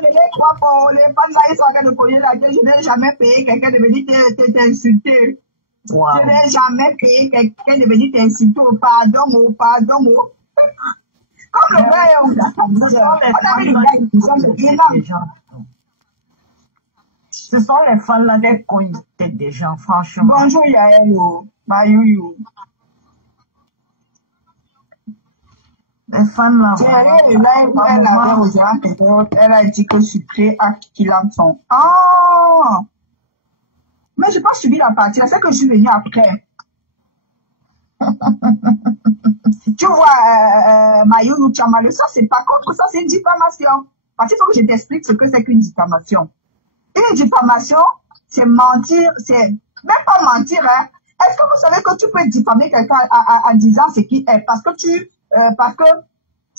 les trois pour les fans là, ils sont en train de coller la tête. Je n'ai jamais payé quelqu'un de venir t'insulter. Wow. Je n'ai jamais payé quelqu'un de venir t'insulter. Pardon. Comme le gars est où la ce sont les fans là des coins des gens, franchement. Bonjour Yael, Mayou. Les fans là. Elle a dit que sucré à qui l'entend. Ah! Mais je n'ai pas suivi la partie, c'est que je suis venue après. Tu vois, Mayou Chamale, ça c'est pas contre, ça c'est une diffamation. Parce qu'il faut que je t'explique ce que c'est qu'une diffamation. Une diffamation, c'est mentir, c'est même pas mentir, hein. Est-ce que vous savez que tu peux diffamer quelqu'un en disant ce qui est? Parce que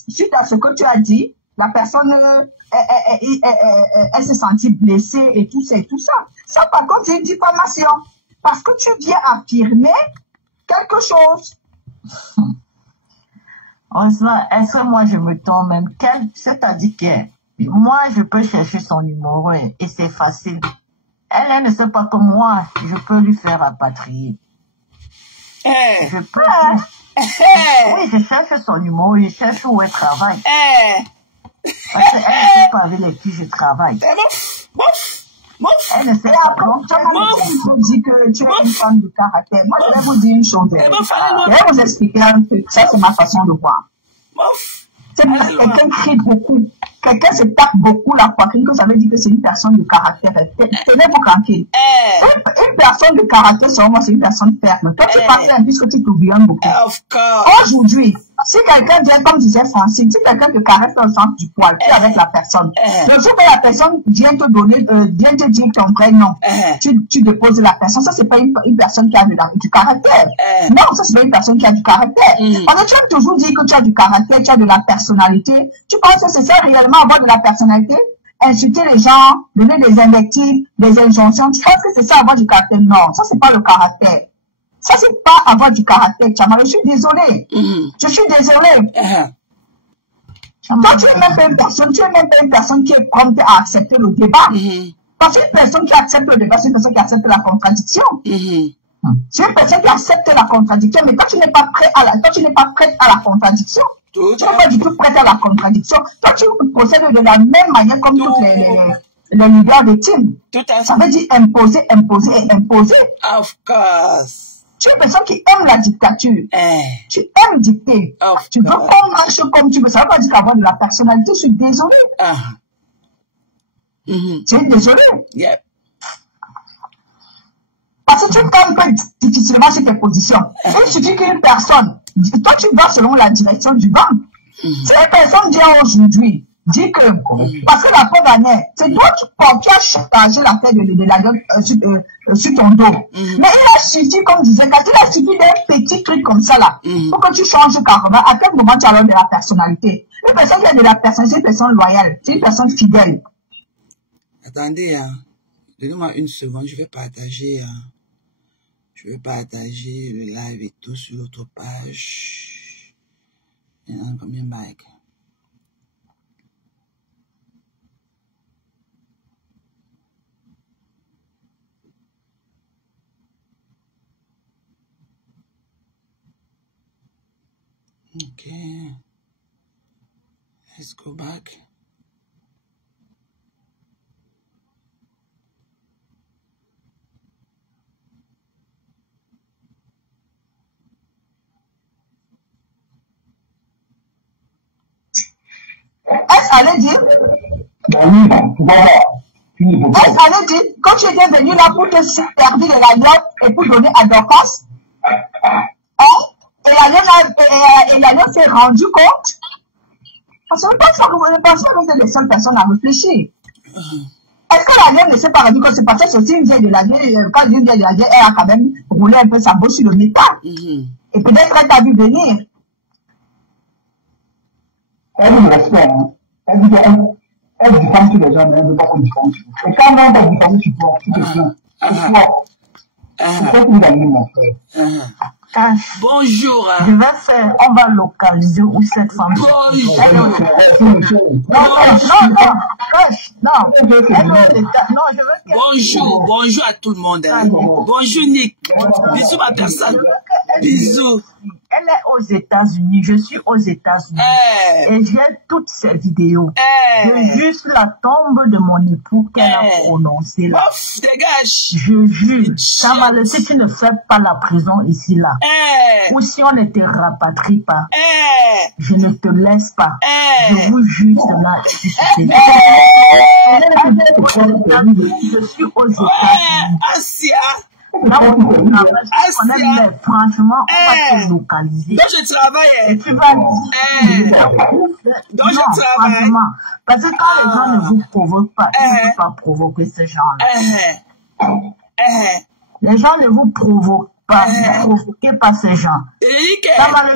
suite à ce que tu as dit, la personne, elle s'est sentie blessée et tout ça. Ça, par contre, c'est une diffamation. Parce que tu viens affirmer quelque chose. Est-ce que moi, je me tombe même? C'est-à-dire que moi, je peux chercher son numéro et c'est facile. Elle ne sait pas que moi, je peux lui faire rapatrier. Je peux. Oui, je cherche son numéro, je cherche où elle travaille. Parce qu'elle ne sait pas avec les qui je travaille. Elle ne sait pas. Tu dis que tu es une femme de caractère. Moi, je vais vous dire une chose. Je vais vous expliquer un truc. Ça, c'est ma façon de voir. C'est parce que quelqu'un crie beaucoup. Quelqu'un se tape beaucoup la poitrine, que ça veut dire que c'est une personne de caractère. Tenez-vous tranquille. Une personne de caractère, selon moi, c'est une personne ferme. Toi, tu passes un puisque tu t'oublies beaucoup. Aujourd'hui, si quelqu'un vient, comme disait Francine, si quelqu'un te caresse dans le sens du poil, tu es avec la personne. Le jour que la personne vient te donner, vient te dire ton vrai nom, tu déposes la personne. Ça, c'est pas une personne qui a du caractère. Non, ça, c'est pas une personne qui a du caractère. Parce que tu as toujours dit que tu as du caractère, tu as de la personnalité. Tu penses que c'est ça réellement avoir de la personnalité? Insulter les gens, donner des invectives, des injonctions. Tu penses que c'est ça avoir du caractère? Non, ça, c'est pas le caractère. Ça, c'est pas avoir du caractère, Tchama. Je suis désolée. Je suis désolée. Toi, tu es même pas une personne qui est prompte à accepter le débat. Parce qu'une personne qui accepte le débat, c'est une personne qui accepte la contradiction. C'est une personne qui accepte la contradiction, mais quand tu n'es pas prêt à la contradiction, tu n'es pas du tout prêt à la contradiction. Toi, tu procèdes de la même manière comme tous les leaders de team. Ça veut dire imposer. Of course. Tu es une personne qui aime la dictature. Tu aimes dicter. Tu veux qu'on marche comme tu veux. Ça ne veut pas dire qu'avoir de la personnalité. Je suis désolée. Je suis désolée. Yep. Parce que tu campes difficilement sur tes positions. Il suffit qu'une personne, toi tu vas selon la direction du vent. Si une personne vient aujourd'hui, dit que, parce que la fois dernière, c'est toi qui as chargé l'affaire de la gueule sur ton dos. Mais il a suffi, comme disait, quand il a suffi d'un petit truc comme ça là, pour que tu changes carrément, à quel moment tu as de la personnalité. Une personne qui a de la personnalité, c'est une personne loyale, c'est une personne fidèle. Attendez, donnez-moi une seconde, je vais partager le live et tout sur l'autre page. Il y en a combien de likes? Okay, let's go back. Est-ce allait dire? Est-ce allait dire, quand tu étais venu là pour te servir de la loi et pour donner à Dorcas, et la loi s'est rendu compte? Parce que je pense que vous êtes les seules personnes à réfléchir. Est-ce que la loi ne s'est pas rendu compte? C'est parce que c'est aussi une vieille de la vieille, quand une vieille de la vieille, elle a quand même roulé un peu sa bosse sur le métal. Et peut-être elle t'a vu venir. Elle me respecte, hein. Elle dit qu'elle diffame sur les gens, mais elle ne veut pas qu'on diffame sur. Et quand on va diffamer sur toi, tu te plains. Bonjour. Je vais faire, on va localiser où cette femme. Bonjour à tout le monde. Bonjour Nick. Bisous ma personne. Bisous. Elle est aux États-Unis, je suis aux États-Unis. Et j'ai toutes ces vidéos. Je juste la tombe de mon époux qu'elle a prononcée là. Ouf, dégage. Je jure, Tamale, si tu ne fais pas la prison ici là, ou si on ne te rapatrie pas, je ne te laisse pas. Je vous jure cela. Je suis aux États-Unis. Asia. Franchement, on va te localiser. Donc je travaille. Et tu vas dire. Donc je travaille. Parce que quand les gens ne vous provoquent pas, ils ne peuvent pas provoquer ces gens-là. Les gens ne vous provoquent pas, ne provoquez pas ces gens. Eric,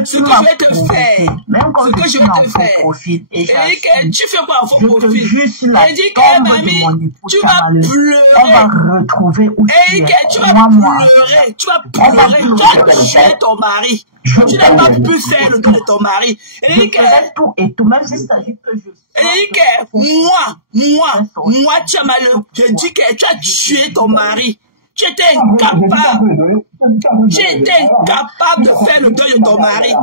ce que je vais te faire, même comme ce que je vais te faire, profil, Eric, tu fais quoi en faux profil? Juste la Eric, tombe de mon époux, tu vas pleurer. On va retrouver où Eric, tu vas pleurer, tu vas pleurer, tu as tué ton mari. Tu n'as pas pu faire le dos de ton mari. Eric, tout et tout, même s'il s'agit que je... Eric, moi, tu as mal. Je dis que tu as tué ton mari. Tu étais incapable. Tu étais incapable de faire le deuil de ton mari.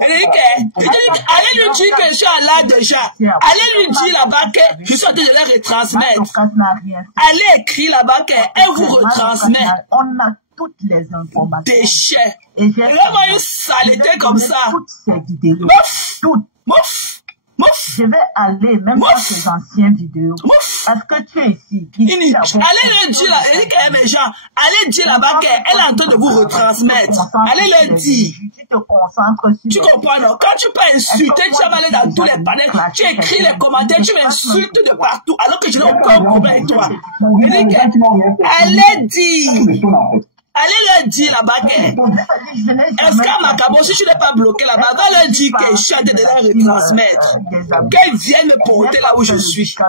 Eric, allez lui dire que je suis là déjà. Allez lui dire là-bas que je suis en train de les retransmettre. Allez écrire là-bas qu'elle vous retransmet. On a toutes les informations. Déchets. Et vraiment une saleté comme ça. Toutes ces vidéos. Mouf. Je vais aller, même dans ces anciennes vidéos. Parce que tu es ici. Allez le dire là, Eric et mes gens, allez dire là-bas qu'elle est en train de vous retransmettre. Allez le dire. Tu te concentres sur. Tu comprends, non? Quand tu peux insulter, tu vas aller dans tous les panels, tu écris les commentaires, tu m'insultes de partout, alors que je n'ai aucun problème avec toi. Eric, allez dire. Allez leur dire là-bas que est-ce qu'à Macabo, si je n'ai pas bloqué là-bas, va leur dire que je suis en train de leur retransmettre. Qu'elle vienne me porter là où je suis. Je suis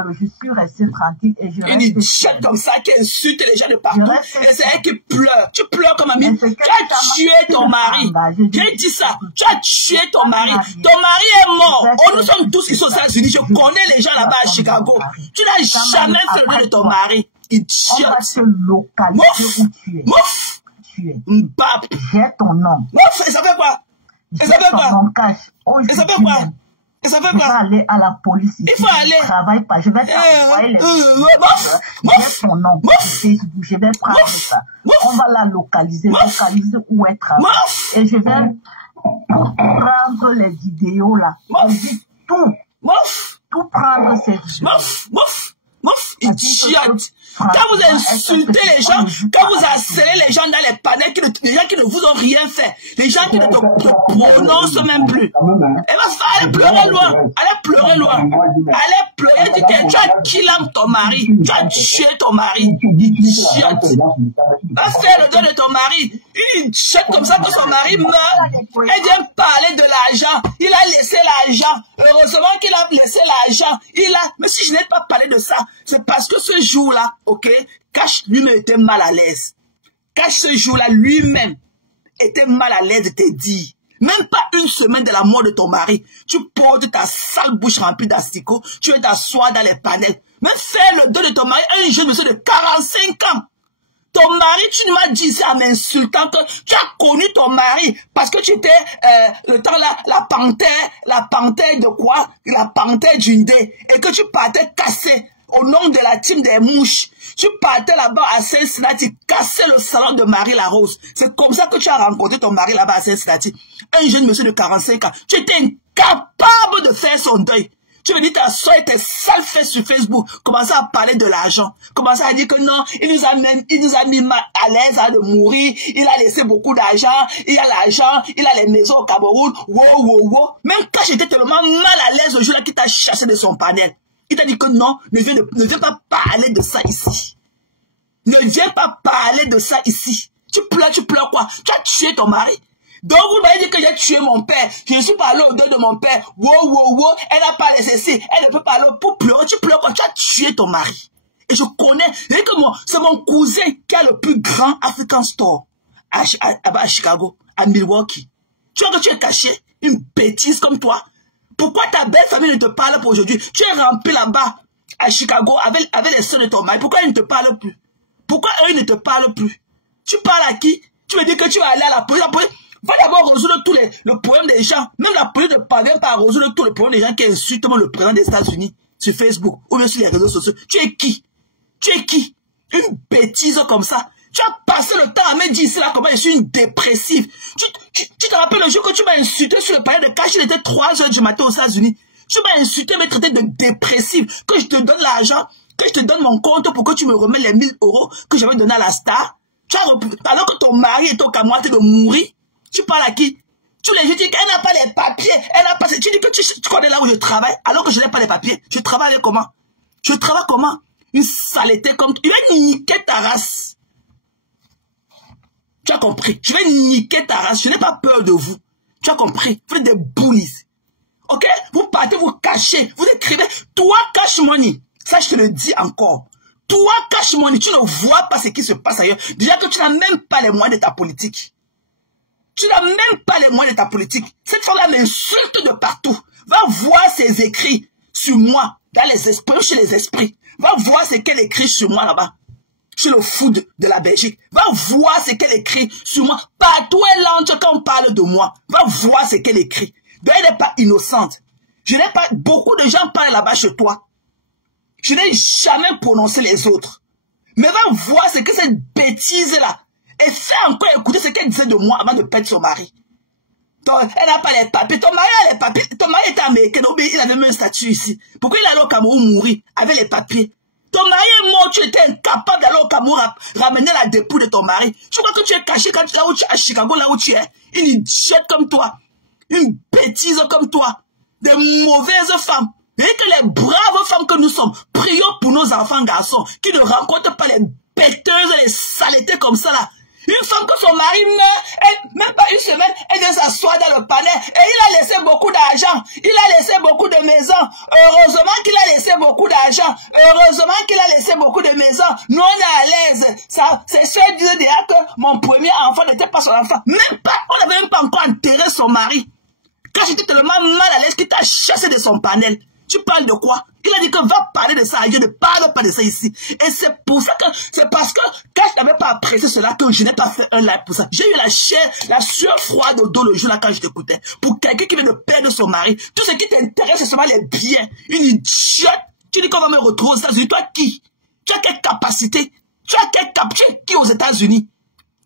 restée tranquille et je une idiote comme ça qui insulte les gens de partout. Et c'est elle qui pleure. Tu pleures comme ami. Tu as tué ton mari. J'ai dit ça. Tu as tué ton mari. Ton mari est mort. Oh, nous sommes tous qui sont aux États-Unis. Je connais les gens là-bas à Chicago. Tu n'as jamais fait le deuil de ton mari. Idiote. Mouf. Mbap. J'ai ton nom. Mouf. Et ça fait quoi? Et ça fait quoi? Et ça fait quoi? Et ça fait quoi? Je vais aller à la police. Il faut aller. Je travaille pas. Je vais travailler les ton nom. Je vais prendre ça. On va la localiser. Localiser où elle travaille. Et je vais prendre les vidéos là. Tout. Tout prendre ces vidéos. Mouf, idiote. Quand vous insultez les gens, quand vous harcelez les gens dans les panels, les gens qui ne vous ont rien fait, les gens qui ne te prononcent même plus, allez pleurer loin, allez pleurer loin, allez pleurer, dis que tu as killé ton mari, tu as tué ton mari, idiote. Va faire le deuil de ton mari, une idiote comme ça que son mari meurt, elle vient parler de l'argent, il a laissé l'argent, heureusement qu'il a laissé l'argent, mais si je n'ai pas parlé de ça, c'est parce que ce jour-là, ok, Cash lui-même était mal à l'aise. Cash ce jour-là lui-même était mal à l'aise de te dire, même pas une semaine de la mort de ton mari, tu portes ta sale bouche remplie d'asticots, tu veux t'asseoir dans les panels, même faire le deuil de ton mari, un jeune monsieur de 45 ans. Ton mari, tu m'as dit ça en m'insultant que tu as connu ton mari parce que tu étais le temps là, la panthère de quoi? La panthère d'une dé et que tu partais casser au nom de la team des mouches. Tu partais là-bas à Cincinnati, casser le salon de Marie Larose. C'est comme ça que tu as rencontré ton mari là-bas à Cincinnati. Un jeune monsieur de 45 ans. Tu étais incapable de faire son deuil. Tu me dis, ta soeur était sale fait sur Facebook, commençait à parler de l'argent, commençait à dire que non, il nous a mis mal à l'aise de mourir, il a laissé beaucoup d'argent, il a l'argent, il a les maisons au Cameroun, wow. Même quand j'étais tellement mal à l'aise le jour-là qu'il t'a chassé de son panel, il t'a dit que non, ne viens pas parler de ça ici. Ne viens pas parler de ça ici. Tu pleures quoi? Tu as tué ton mari? Donc vous m'avez dit que j'ai tué mon père. Je suis pas allé au deuil de mon père. Wow. Elle n'a pas laissé ceci. Elle ne peut pas aller pour pleurer. Tu pleures quand tu as tué ton mari. Et je connais, c'est mon cousin qui a le plus grand African Store à Chicago, à Milwaukee. Tu vois que tu es caché, une bêtise comme toi. Pourquoi ta belle famille ne te parle pas aujourd'hui? Tu es rempli là-bas à Chicago avec les soeurs de ton mari. Pourquoi ils ne te parlent plus? Pourquoi eux ne te parlent plus? Tu parles à qui? Tu me dis que tu vas aller à la police. Va d'abord résoudre tous le problème des gens. Même la police ne parvient pas à résoudre tous les problèmes des gens qui insultent le président des États-Unis sur Facebook ou même sur les réseaux sociaux. Tu es qui? Tu es qui? Une bêtise comme ça. Tu as passé le temps à me dire ici là comment je suis une dépressive. Tu te rappelles le jour que tu m'as insulté sur le palais de Cash, il était 3 h du matin aux États-Unis. Tu m'as insulté, me traité de dépressive, que je te donne l'argent, que je te donne mon compte pour que tu me remettes les 1 000 € que j'avais donné à la star. Alors que ton mari est au camoite de mourir, tu parles à qui? Tu lui dis qu'elle n'a pas les papiers, elle n'a pas... Tu dis que tu connais là où je travaille, alors que je n'ai pas les papiers. Je travaille avec comment? Je travaille comment? Une saleté comme... Il va niquer ta race. Tu as compris? Je vais niquer ta race. Je n'ai pas peur de vous. Tu as compris? Vous êtes des bullies. Ok? Vous partez, vous cachez. Vous écrivez. Toi, Cash Money. Ça, je te le dis encore. Toi, Cash Money, tu ne vois pas ce qui se passe ailleurs. Déjà que tu n'as même pas les moyens de ta politique. Tu n'as même pas les moyens de ta politique. Cette femme-là m'insulte de partout. Va voir ses écrits sur moi. Dans les esprits, chez les esprits. Va voir ce qu'elle écrit sur moi là-bas. Chez le food de la Belgique. Va voir ce qu'elle écrit sur moi. Partout elle entre quand on parle de moi. Va voir ce qu'elle écrit. Elle n'est pas innocente. Je n'ai pas... Beaucoup de gens parlent là-bas chez toi. Je n'ai jamais prononcé les autres. Mais va voir ce que cette bêtise-là. Et fais encore écouter ce qu'elle disait de moi avant de perdre son mari. Donc, elle n'a pas les papiers. Ton mari a les papiers. Ton mari était américain. Donc, il avait même un statut ici. Pourquoi il allait au Cameroun mourir avec les papiers? Ton mari est mort, tu étais incapable d'aller au Cameroun ramener la dépouille de ton mari. Je crois que tu es caché quand tu es là où tu es à Chicago, là où tu es. Une idiote comme toi. Une bêtise comme toi. Des mauvaises femmes. Et que les braves femmes que nous sommes, prions pour nos enfants garçons qui ne rencontrent pas les bêteuses et les saletés comme ça là. Une femme que son mari meurt, même pas une semaine, elle vient s'asseoir dans le palais et il a laissé beaucoup d'argent. Il a laissé beaucoup de maisons. Heureusement qu'il a laissé beaucoup d'argent. Heureusement qu'il a laissé beaucoup de maisons. Nous, on est à l'aise. C'est ce Dieu déjà que mon premier enfant n'était pas son enfant. Même pas, on n'avait même pas encore enterré son mari. Quand j'étais tellement mal à l'aise qu'il t'a chassé de son panel. Tu parles de quoi? Il a dit que va parler de ça ailleurs, ne parle pas de ça ici. Et c'est pour ça que, c'est parce que quand je n'avais pas apprécié cela que je n'ai pas fait un live pour ça. J'ai eu la sueur froide au dos le jour là quand je t'écoutais. Pour quelqu'un qui vient de perdre son mari, tout ce qui t'intéresse c'est seulement les biens. Une idiote. Tu dis qu'on va me retrouver aux États-Unis. Toi qui? Tu as quelle capacité? Tu es qui aux États-Unis?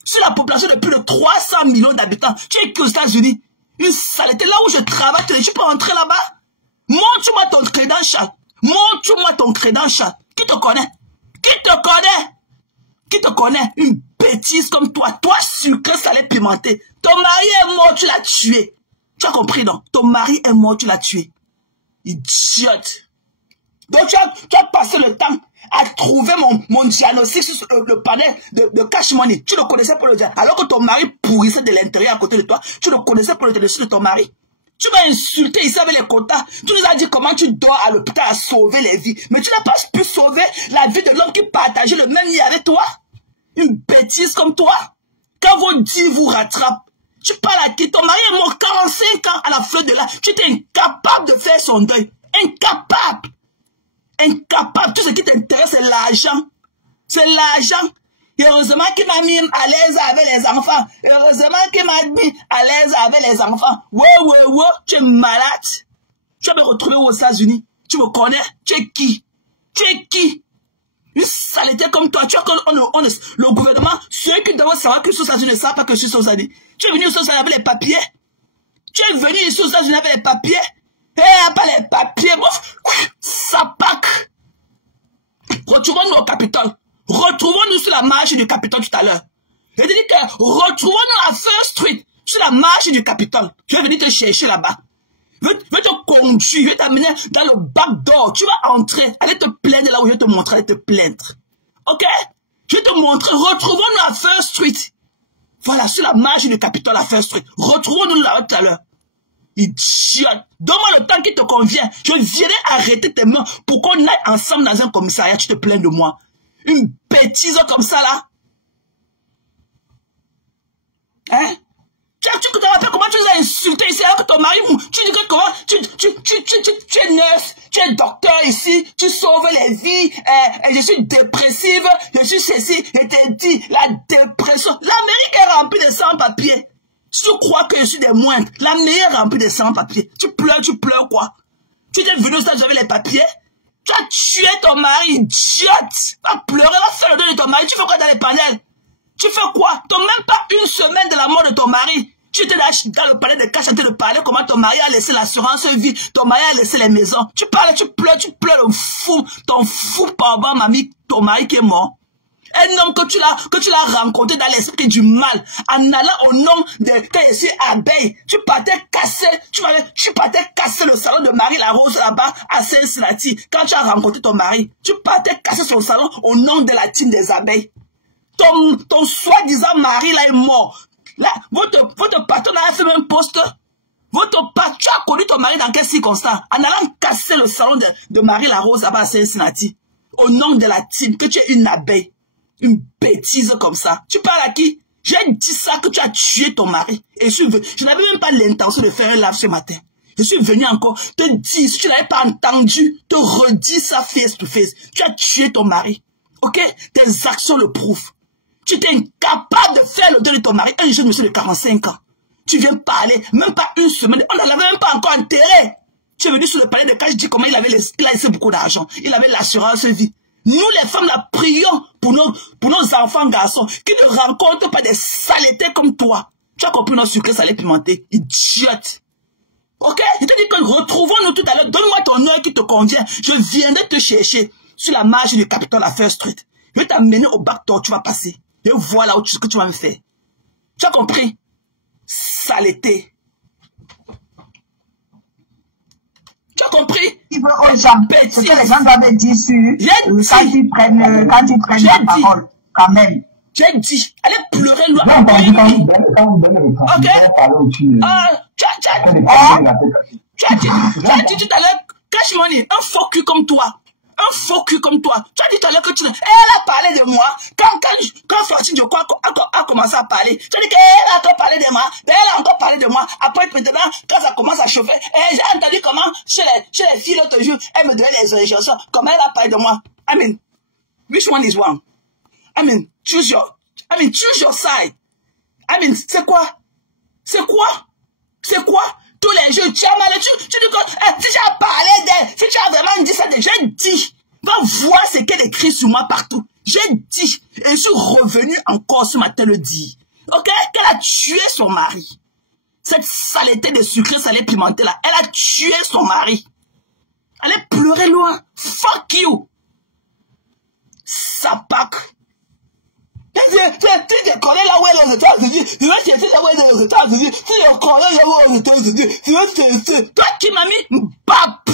Sur la population de plus de 300 millions d'habitants, tu es qui aux États-Unis? Une saleté. Là où je travaille, tu peux rentrer là-bas? Montre-moi ton credential. Montre-moi ton credential. Qui te connaît? Qui te connaît? Qui te connaît? Une bêtise comme toi. Toi, sucré, salé, pimenté. Ton mari est mort, tu l'as tué. Tu as compris, non? Ton mari est mort, tu l'as tué. Idiote. Donc, tu as passé le temps à trouver mon diagnostic sur le panel de Cash Money. Tu le connaissais pour le dire. Alors que ton mari pourrissait de l'intérieur à côté de toi, tu le connaissais pour le diagnostic de ton mari. Tu m'as insulté ici avec les quotas. Tu nous as dit comment tu dors à l'hôpital à sauver les vies. Mais tu n'as pas pu sauver la vie de l'homme qui partageait le même lit avec toi. Une bêtise comme toi. Quand vos dits vous rattrapent, tu parles à qui? Ton mari est mort 45 ans à la fleur de l'âge. Tu étais incapable de faire son deuil. Incapable. Incapable. Tout ce qui t'intéresse, c'est l'argent. C'est l'argent. Et heureusement qu'il m'a mis à l'aise avec les enfants. Et heureusement qu'il m'a mis à l'aise avec les enfants. Ouais, tu es malade. Tu vas me retrouver aux États-Unis. Tu me connais? Tu es qui? Tu es qui? Une saleté comme toi. Tu vois que le gouvernement, ceux qui doivent savoir que je suis aux États-Unis ne savent pas que je suis aux États-Unis. Tu es venu aux États-Unis avec les papiers. Tu es venu ici aux États-Unis avec les papiers. Et pas les papiers. Ça pack. Retrouvons-nous au Capitole. Retrouvons-nous sur la marche du Capitole tout à l'heure. Je te dis que retrouvons-nous à First Street, sur la marche du Capitole. Je vais venir te chercher là-bas. Je vais te conduire, je vais t'amener dans le back door. Tu vas entrer, aller te plaindre là où je vais te montrer, aller te plaindre. Ok? Je vais te montrer, retrouvons-nous à First Street. Voilà, sur la marche du Capitole à First Street. Retrouvons-nous là tout à l'heure. Idiote. Donne-moi le temps qui te convient. Je viendrai arrêter tes mains pour qu'on aille ensemble dans un commissariat. Tu te plains de moi. Une bêtise comme ça, là. Hein? Tu te rappelles comment tu nous as insulté ici alors que ton mari, tu dis que comment, tu es nurse, tu es docteur ici, tu sauves les vies, je suis dépressive, je suis ceci, et te dit, la dépression. L'Amérique est remplie de sans-papiers. Tu crois que je suis des moindres. L'Amérique est remplie de sans-papiers. Tu pleures quoi? Tu étais venu au stade, j'avais les papiers. Tu as tué ton mari, idiote. Va pleurer, va faire le deuil de ton mari. Tu fais quoi dans les panels? Tu fais quoi? Tu n'as même pas une semaine de la mort de ton mari. Tu étais là dans le palais de cash en train de parler comment ton mari a laissé l'assurance vie, ton mari a laissé les maisons. Tu parles, tu pleures ton fou pardon, mamie, ton mari qui est mort. Un homme que tu l'as rencontré dans l'esprit du mal, en allant au nom de quand je suis abeille, tu partais casser le salon de Marie la Rose là-bas à Cincinnati. Quand tu as rencontré ton mari, tu partais casser son salon au nom de la team des abeilles. Ton soi-disant mari là est mort. Là, votre patron a fait même poste. Tu as connu ton mari dans quelles circonstances? En allant casser le salon de Marie la Rose là-bas à Cincinnati. Au nom de la team, que tu es une abeille. Une bêtise comme ça. Tu parles à qui? J'ai dit ça que tu as tué ton mari. Et je n'avais même pas l'intention de faire un live ce matin. Je suis venu encore te dire, si tu n'avais pas entendu, te redis ça face to face. Tu as tué ton mari. Ok? Tes actions le prouvent. Tu étais incapable de faire le deuil de ton mari. Un jeune monsieur de 45 ans. Tu viens parler, même pas une semaine. On ne l'avait même pas encore enterré. Tu es venu sur le palais de cash, je dis comment il a laissé beaucoup d'argent. Il avait l'assurance vie. Nous, les femmes, la prions pour nos enfants garçons qui ne rencontrent pas des saletés comme toi. Tu as compris nos sucrés salés pimentés. Idiote. Ok? Je te dis que retrouvons-nous tout à l'heure. Donne-moi ton œil qui te convient. Je viendrai te chercher sur la marge du Capitole à First Street. Je vais t'amener au bac toi, tu vas passer. Et voilà ce que tu vas me faire. Tu as compris? Saleté. Tu as compris? Il veut aux gens. Ce que les gens doivent dire sur quand tu prennes la parole, quand même. J'ai dit, allez pleurer loin. Ok? Tu as dit tout à l'heure, Cash Money, un faux cul comme toi. Un faux cul comme toi. Tu as dit tout à l'heure que elle a parlé de moi. Quand Fortune Joko a commencé à parler, tu as dit qu'elle a encore parlé de moi. Elle a encore parlé de moi. Après, maintenant, quand ça commence à chauffer, j'ai entendu comment, chez les filles l'autre jour, elle me donnait les injections. Comment elle a parlé de moi. I mean, which one is wrong? I mean, choose your side. I mean, c'est quoi? C'est quoi? C'est quoi? Tous les jours, tu as mal, tu dis que, si tu as parlé d'elle, si tu as vraiment dit ça, j'ai dit, va voir ce qu'elle écrit sur moi partout. J'ai dit, et je suis revenu encore ce matin le dire. Ok? Qu'elle a tué son mari. Cette saleté de sucré salé pimenté là, elle a tué son mari. Elle est pleurée loin. Fuck you. Sapac. Tu te connais là où elle est aux États-Unis. Tu veux chercher là où elle est aux États-Unis. Tu te connais là où elle est aux États-Unis. Tu veux chercher. Toi qui m'as mis Mbap.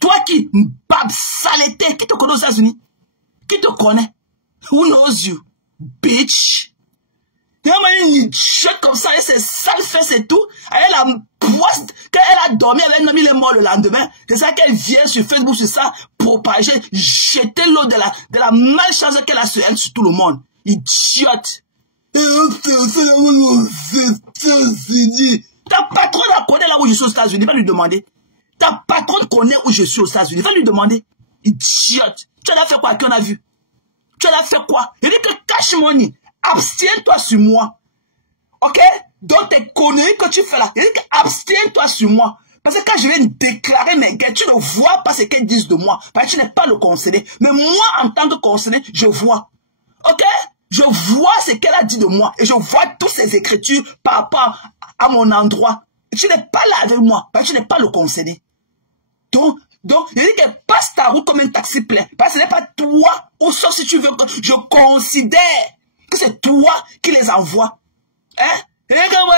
Toi qui Mbap saleté. Qui te connaît aux États-Unis? Qui te connaît? Who knows you? Bitch. Il y a une idiote comme ça et c'est sale fesses et tout. Elle a poisse. Quand elle a dormi, elle a mis les morts le lendemain. C'est ça qu'elle vient sur Facebook, sur ça, propager, jeter l'eau de la malchance qu'elle a sur elle, sur tout le monde. Idiote. Ta patronne la connaît là où je suis aux États-Unis. Va lui demander. Ta patronne connaît où je suis aux États-Unis. Va lui demander. Idiote. Tu en as fait quoi? Qui en a vu? Tu en as fait quoi? Il dit que Cash Money. Abstiens-toi sur moi. Ok? Donc tes conneries que tu fais là. Il dit que abstiens-toi sur moi. Parce que quand je vais déclarer mes guerres, tu ne vois pas ce qu'elles disent de moi. Parce que tu n'es pas le concerné. Mais moi, en tant que concerné, je vois. Ok? Je vois ce qu'elle a dit de moi. Et je vois toutes ces écritures par rapport à mon endroit. Et tu n'es pas là avec moi. Parce que tu n'es pas le concerné. Donc, il dit qu'elle passe ta route comme un taxi plein. Parce que ce n'est pas toi. Ou sauf si tu veux que je considère que c'est toi qui les envoies. Hein? Et comment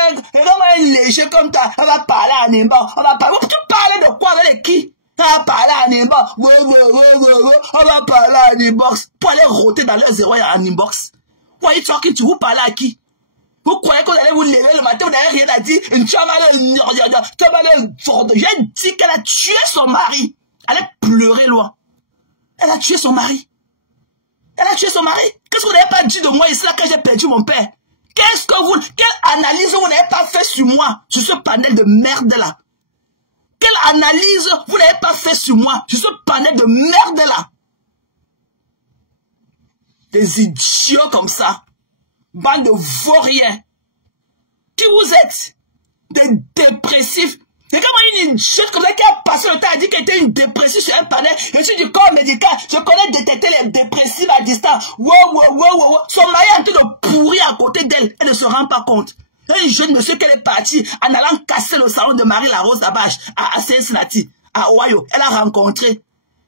elle est léger comme ça, on va parler à Nimba. On va parler. Tu parles de quoi avec qui? On va parler à Nimba. On va parler à Inbox. Pour aller roter dans leur zéro en inbox. What are you talking to? Vous parlez à qui? Vous croyez que vous allez vous lever le matin, vous n'avez rien à dire. J'ai dit qu'elle a tué son mari. Elle a pleuré loin. Elle a tué son mari. Elle a tué son mari. Qu'est-ce que vous n'avez pas dit de moi ici là quand j'ai perdu mon père? Quelle analyse vous n'avez pas fait sur moi, sur ce panel de merde là? Quelle analyse vous n'avez pas fait sur moi, sur ce panel de merde là? Des idiots comme ça. Bande de vauriens. Qui vous êtes? Des dépressifs. C'est comme une idiote comme ça qui a passé le temps à dire qu'elle était une dépressive sur un panel. Je suis du corps médical. Je connais détecter les dépressifs à distance. Wow. Son mari est en train de pourrir à côté d'elle. Elle ne se rend pas compte. Un jeune monsieur qu'elle est partie en allant casser le salon de Marie-Larose à Cincinnati, à Ohio. Elle a rencontré.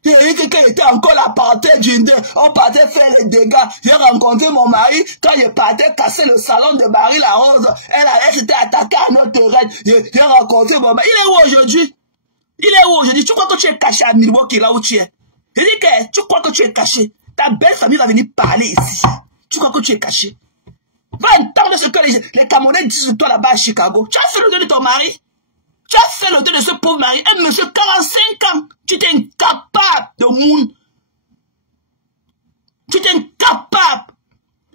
J'ai vu que qu'elle était encore la partie d'une deux. On partait faire les dégâts. J'ai rencontré mon mari quand je partais casser le salon de Marie-Larose. Elle s'était attaquée à notre reine. J'ai rencontré mon mari. Il est où aujourd'hui? Il est où aujourd'hui? Tu crois que tu es caché à Milwaukee, là où tu es? Je dis que tu crois que tu es caché. Ta belle famille va venir parler ici. Tu crois que tu es caché? Va entendre ce que les Camerounais disent sur toi là-bas à Chicago. Tu as fait le dos de ton mari? Tu as fait le dos de ce pauvre mari, un monsieur 45 ans. Tu t'es incapable de moun. Tu t'es incapable.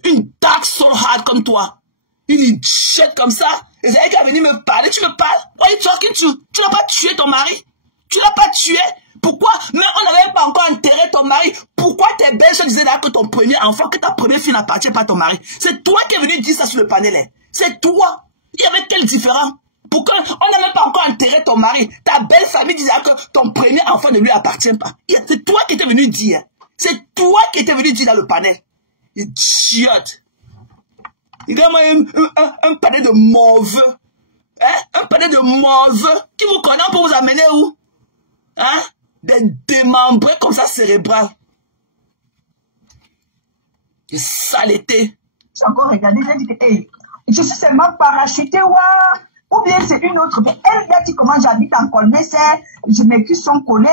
Une dark soul heart comme toi. Une idiote comme ça. Et c'est elle qui a venu me parler. Tu me parles? What are you talking to? Tu n'as pas tué ton mari. Tu l'as pas tué. Pourquoi? Mais on n'avait pas encore enterré ton mari. Pourquoi tes belles se disaient là que ton premier enfant, que ta première fille n'appartient pas à ton mari? C'est toi qui es venu dire ça sur le panel. C'est toi. Il y avait quel différent? Pourquoi on n'a même pas encore enterré ton mari? Ta belle famille disait que ton premier enfant ne lui appartient pas. C'est toi qui étais venu dire. C'est toi qui étais venu dire dans le panel. Idiote. Il y a un panel de mauvais. Hein? Un panel de mauvais. Qui vous connaît pour vous amener où? Hein? Des démembrés comme ça cérébral. Des saletés. J'ai encore regardé, j'ai dit que hey, je suis seulement parachuté, ouais. Ou bien c'est une autre. Elle m'a dit comment j'habite en Colmessé, mes cuisses sont collées,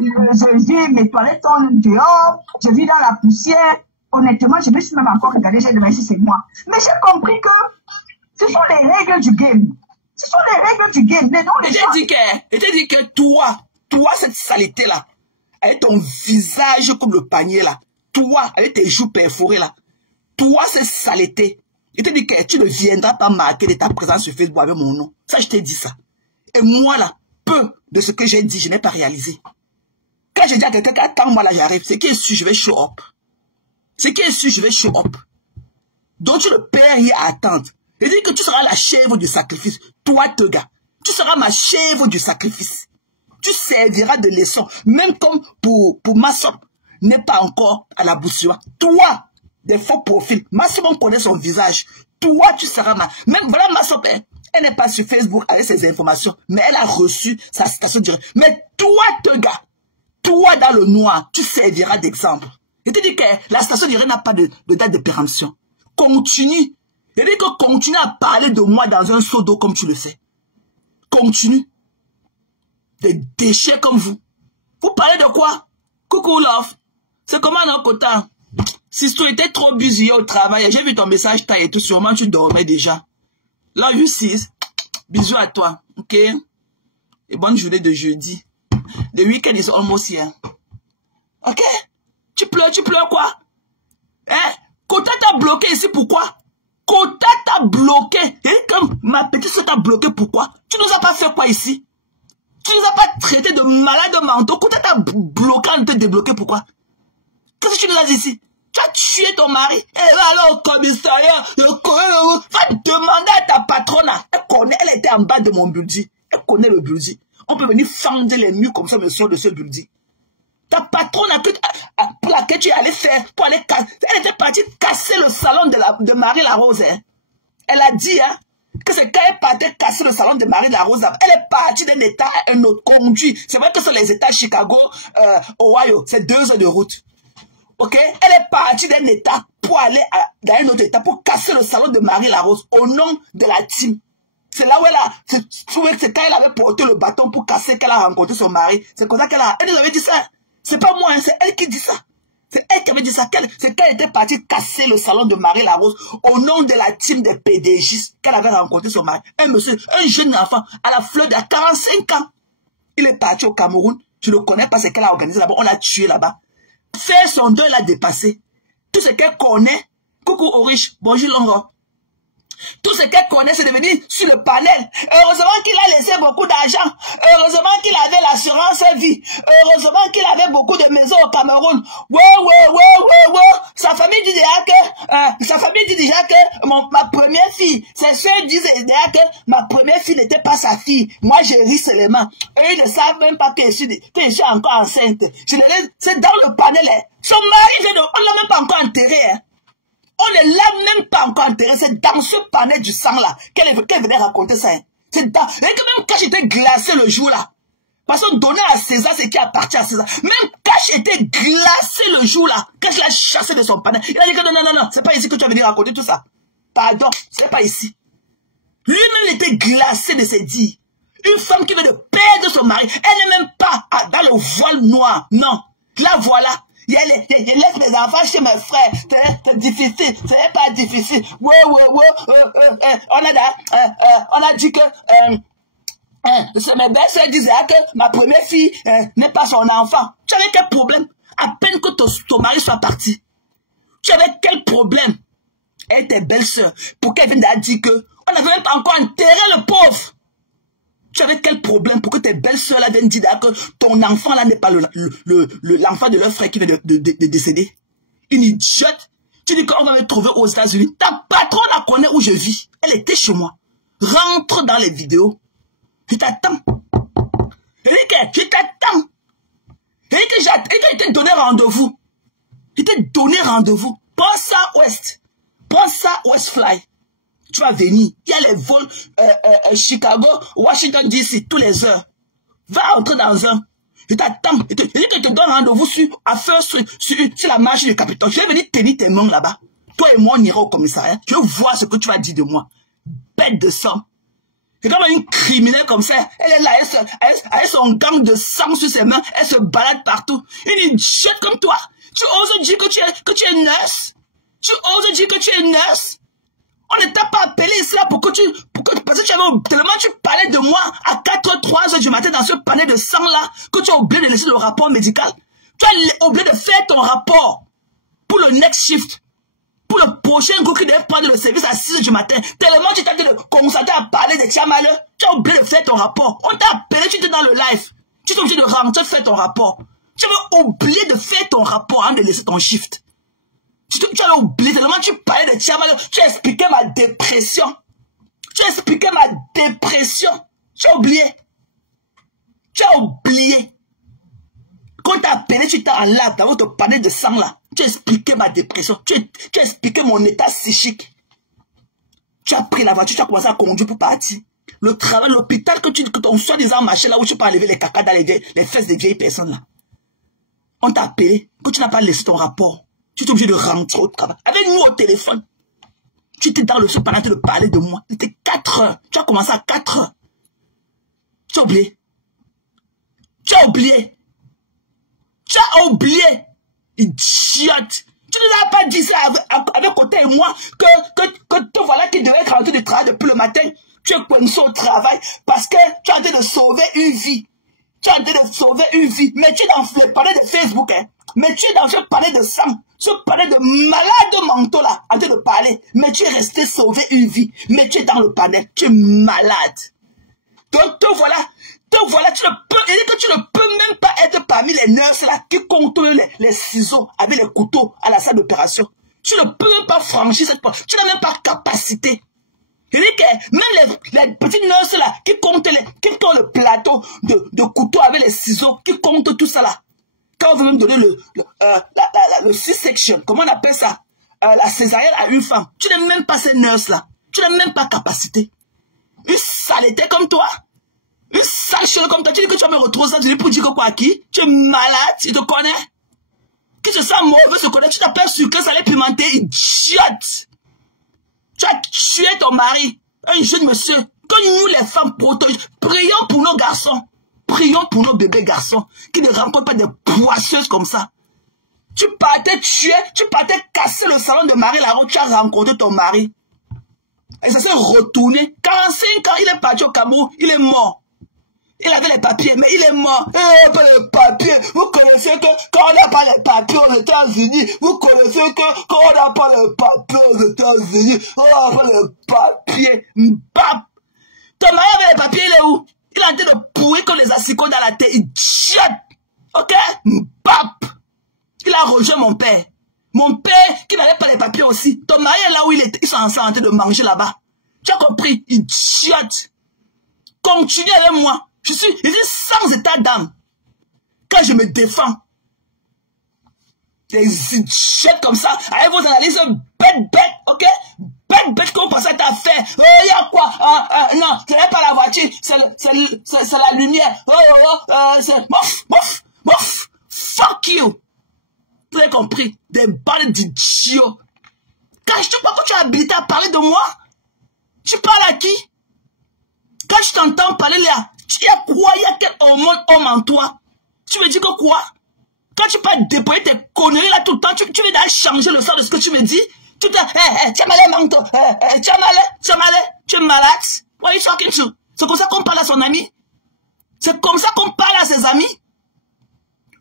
je vis, mes toilettes sont dehors, je vis dans la poussière. Honnêtement, je me suis même encore regardé, j'ai demandé si c'est moi. Mais j'ai compris que ce sont les règles du game. Ce sont les règles du game. Mais non, les gens... Je t'ai dit que toi, cette saleté-là, avec ton visage comme le panier là, toi, avec tes joues perforées là, toi, cette saleté, je t'ai dit que tu ne viendras pas marquer de ta présence sur Facebook avec mon nom. Ça, je t'ai dit ça. Et moi là, peu de ce que j'ai dit, je n'ai pas réalisé. Quand j'ai dit à quelqu'un qu'attends-moi là, j'arrive, c'est qui est sûr, je vais show up. C'est qui est sûr, je vais show up. Donc tu ne peux rien attendre. Je dis que tu seras la chèvre du sacrifice. Toi, te gars, tu seras ma chèvre du sacrifice. Tu serviras de leçon. Même comme pour Massop, n'est pas encore à la boussure. Toi, des faux profils. Massop, on connaît son visage. Toi, tu seras ma... Même voilà Massop, elle n'est pas sur Facebook avec ses informations. Mais elle a reçu sa citation directe. Mais toi, te gars, toi dans le noir, tu serviras d'exemple. Je te dis que la station directe n'a pas de date de péremption. Continue. Je dis que continue à parler de moi dans un seau d'eau comme tu le fais. Continue. Des déchets comme vous. Vous parlez de quoi? Coucou love. C'est comment notre côté? Si tu étais trop busy au travail, j'ai vu ton message et tout, sûrement tu dormais déjà. Là, you see. Bisous à toi. Ok? Et bonne journée de jeudi. The weekend is almost here. Ok? Tu pleures quoi? Hein? Kota t'a bloqué ici, pourquoi? Kota t'a bloqué. Et comme ma petite soeur t'a bloqué, pourquoi? Tu nous as pas fait quoi ici? Tu nous as pas traité de malade mental. Kota t'a bloqué en te débloquer, pourquoi? Qu'est-ce que tu nous as dit ici? Tu as tué ton mari. Elle va aller au commissariat. Va demander à ta patronne. Elle était en bas de mon building. Elle connaît le building. On peut venir fendre les murs comme ça, le sol de ce building. Ta patronne pour laquelle tu es allé faire, pour aller casser, elle était partie casser le salon de Marie-Larose. Hein. Elle a dit hein, que c'est quand elle partait casser le salon de Marie-Larose, elle est partie d'un état à un autre conduit. C'est vrai que c'est les états Chicago, Ohio, c'est 2 heures de route. Ok? Elle est partie d'un état pour aller dans un autre état pour casser le salon de Marie-Larose au nom de la team. C'est là où elle a, c'est quand elle avait porté le bâton pour casser qu'elle a rencontré son mari. C'est comme ça qu'elle nous avait dit ça. C'est pas moi, hein, c'est elle qui dit ça. C'est elle qui avait dit ça. C'est qu'elle était partie casser le salon de Marie-Larose au nom de la team des PDG qu'elle avait rencontré son mari. Un monsieur, un jeune enfant, à la fleur de 45 ans. Il est parti au Cameroun. Je ne le connais pas ce qu'elle a organisé là-bas. On l'a tué là-bas. Faire son deuil l'a dépassé. Tout ce qu'elle connaît. Coucou Orish. Bonjour Longo. Tout ce qu'elle connaît, c'est de venir sur le panel. Heureusement qu'il a laissé beaucoup d'argent. Heureusement qu'il avait l'assurance vie. Heureusement qu'il avait beaucoup de maisons au Cameroun. Ouais. Sa famille dit déjà que, ma première fille, ses soeurs disaient déjà que ma première fille n'était pas sa fille. Moi, je ris seulement. Eux, ils ne savent même pas que je suis encore enceinte. C'est dans le panel. Hein. Son mari, on ne l'a même pas encore enterré. Hein. On ne l'a même pas encore enterré. C'est dans ce panel du sang là qu'elle venait raconter ça. Hein. C'est dans. Et que même quand j'étais glacé le jour là, parce qu'on donnait à César ce qui appartient à César. Même quand j'étais glacé le jour là, quand je l'ai chassé de son panel, il a dit que non, c'est pas ici que tu vas venir raconter tout ça. Pardon, c'est pas ici. Lui-même était glacé de ses dires. Une femme qui veut de perdre son mari, elle n'est même pas dans le voile noir. Non, la voilà. Il laisse mes enfants chez mes frères. C'est difficile. Ce n'est pas difficile. On a dit que mes belles-sœurs disaient que ma première fille n'est pas son enfant. Tu avais quel problème? À peine que ton mari soit parti. Tu avais quel problème? Et tes belles-sœurs, pour qu'elles viennent dire que on n'avait même pas encore enterré le pauvre. Tu avais quel problème pour que tes belles-sœurs là viennent dire que ton enfant là n'est pas l'enfant de leur frère qui vient de décéder? Une idiote. Tu dis qu'on va me trouver aux États-Unis. Ta patronne la connaît où je vis. Elle était chez moi. Rentre dans les vidéos. Je t'attends. Je t'attends. Et que j'ai été donné rendez-vous. Je t'ai donné rendez-vous. Pense ça Ouest. Pense ça Westfly. Tu vas venir. Il y a les vols Chicago, Washington DC, tous les heures. Va entrer dans un. Je t'attends. Je te donne rendez-vous sur la marche du Capitole. Je vais venir tenir tes mains là-bas. Toi et moi, on ira au commissariat. Je veux voir ce que tu vas dire de moi. Bête de sang. C'est comme une criminelle comme ça. Elle est là, elle son gang de sang sur ses mains. Elle se balade partout. Une idiote comme toi. Tu oses dire que tu es nurse? Tu oses dire que tu es nurse? On ne t'a pas appelé ici là parce que tellement tu parlais de moi à 4h03 du matin dans ce panel de sang là, que tu as oublié de laisser le rapport médical. Tu as oublié de faire ton rapport pour le next shift, pour le prochain groupe qui devait prendre le service à 6h du matin. Tellement tu t'as dit de concentrer à parler de Tiamale, tu as oublié de faire ton rapport. On t'a appelé, tu étais dans le live. Tu es obligé de rentrer faire ton rapport. Tu vas oublier de faire ton rapport avant de laisser ton shift. Tu as oublié, tellement tu parlais de Tiamale, tu as expliqué ma dépression. Tu as expliqué ma dépression. Tu as oublié. Tu as oublié. Quand tu as appelé, tu t'es en live dans votre panel de sang là. Tu as expliqué ma dépression. Tu as expliqué mon état psychique. Tu as pris la voiture, tu as commencé à conduire pour partir. Le travail, l'hôpital que ton soi-disant marché là où tu peux enlever les caca dans les fesses des vieilles personnes là. On t'a appelé, que tu n'as pas laissé ton rapport. Tu es obligé de rentrer au travail. Avec nous au téléphone. Tu étais dans le soupe pendant de parler de moi. C'était 4 heures. Tu as commencé à 4 heures. Tu as oublié. Tu as oublié. Tu as oublié. Idiote. Tu ne l'as pas dit ça avec côté et moi que toi voilà qui devait être rentré du travail depuis le matin. Tu es coincé au travail parce que tu as en train de sauver une vie. Tu as en train de sauver une vie. Mais tu es dans le panel de Facebook. Hein. Mais tu es dans ce panel de sang. Ce panel de malade mentaux là, en train de parler. Mais tu es resté sauver une vie. Mais tu es dans le panel. Tu es malade. Donc te voilà, tu ne peux même pas être parmi les nurses là qui contrôlent les ciseaux avec les couteaux à la salle d'opération. Tu ne peux même pas franchir cette porte. Tu n'as même pas capacité. Je dis que même les petites nurses là qui comptent le plateau de couteaux avec les ciseaux, qui comptent tout ça là. Quand on veut même donner le C-section, comment on appelle ça? La césarienne à une femme. Tu n'es même pas ces nurses là. Tu n'as même pas capacité. Une saleté comme toi. Une sale chose comme toi. Tu dis que tu vas me retrouver ça. Tu dis pour dire que quoi à qui? Tu es malade, tu te connais? Qui se sent mauvais se connaît. Tu t'appelles sucré, salé, pimenté, idiote. Tu as tué ton mari. Un jeune monsieur. Que nous les femmes prions pour nos garçons. Prions pour nos bébés garçons qui ne rencontrent pas des poisseuses comme ça. Tu partais tuer, tu partais casser le salon de Marie Laro, tu as rencontré ton mari. Et ça s'est retourné. 45 ans, il est parti au Cameroun, il est mort. Il avait les papiers, mais il est mort. Eh, pas les papiers. Vous connaissez que quand on n'a pas les papiers aux États-Unis, vous connaissez que quand on n'a pas les papiers aux États-Unis, on n'a pas les papiers. Mbap. Ton mari avait les papiers, il est où? Il est en train de pourrir comme les assicots dans la tête. Il jette. Ok? Mbap. Il a rejoint mon père. Mon père, qui n'avait pas les papiers aussi. Ton mari est là où il était. Ils sont en train de manger là-bas. Tu as compris? Idiote. Continue avec moi. Je suis sans état d'âme. Quand je me défends. Des idiotes comme ça. Avec vos analyses bêtes, ok? Bête qu'on pensait à faire. Oh, il y a quoi? Non, ce n'est pas la voiture. C'est la lumière. C'est... Mouf. Fuck you. Vous avez compris? Des balles d'idiots. Quand je te parle, quand tu es habilité à parler de moi, tu parles à qui? Quand je t'entends parler là, il y a quoi? Il y a quel homme en toi? Tu me dis que quoi? Quand tu peux déployer tes conneries là tout le temps, tu veux d'aller changer le sens de ce que tu me dis? Tu te... tu es malade, manteau. Tu es malade. What are you talking to? C'est comme ça qu'on parle à son ami? C'est comme ça qu'on parle à ses amis?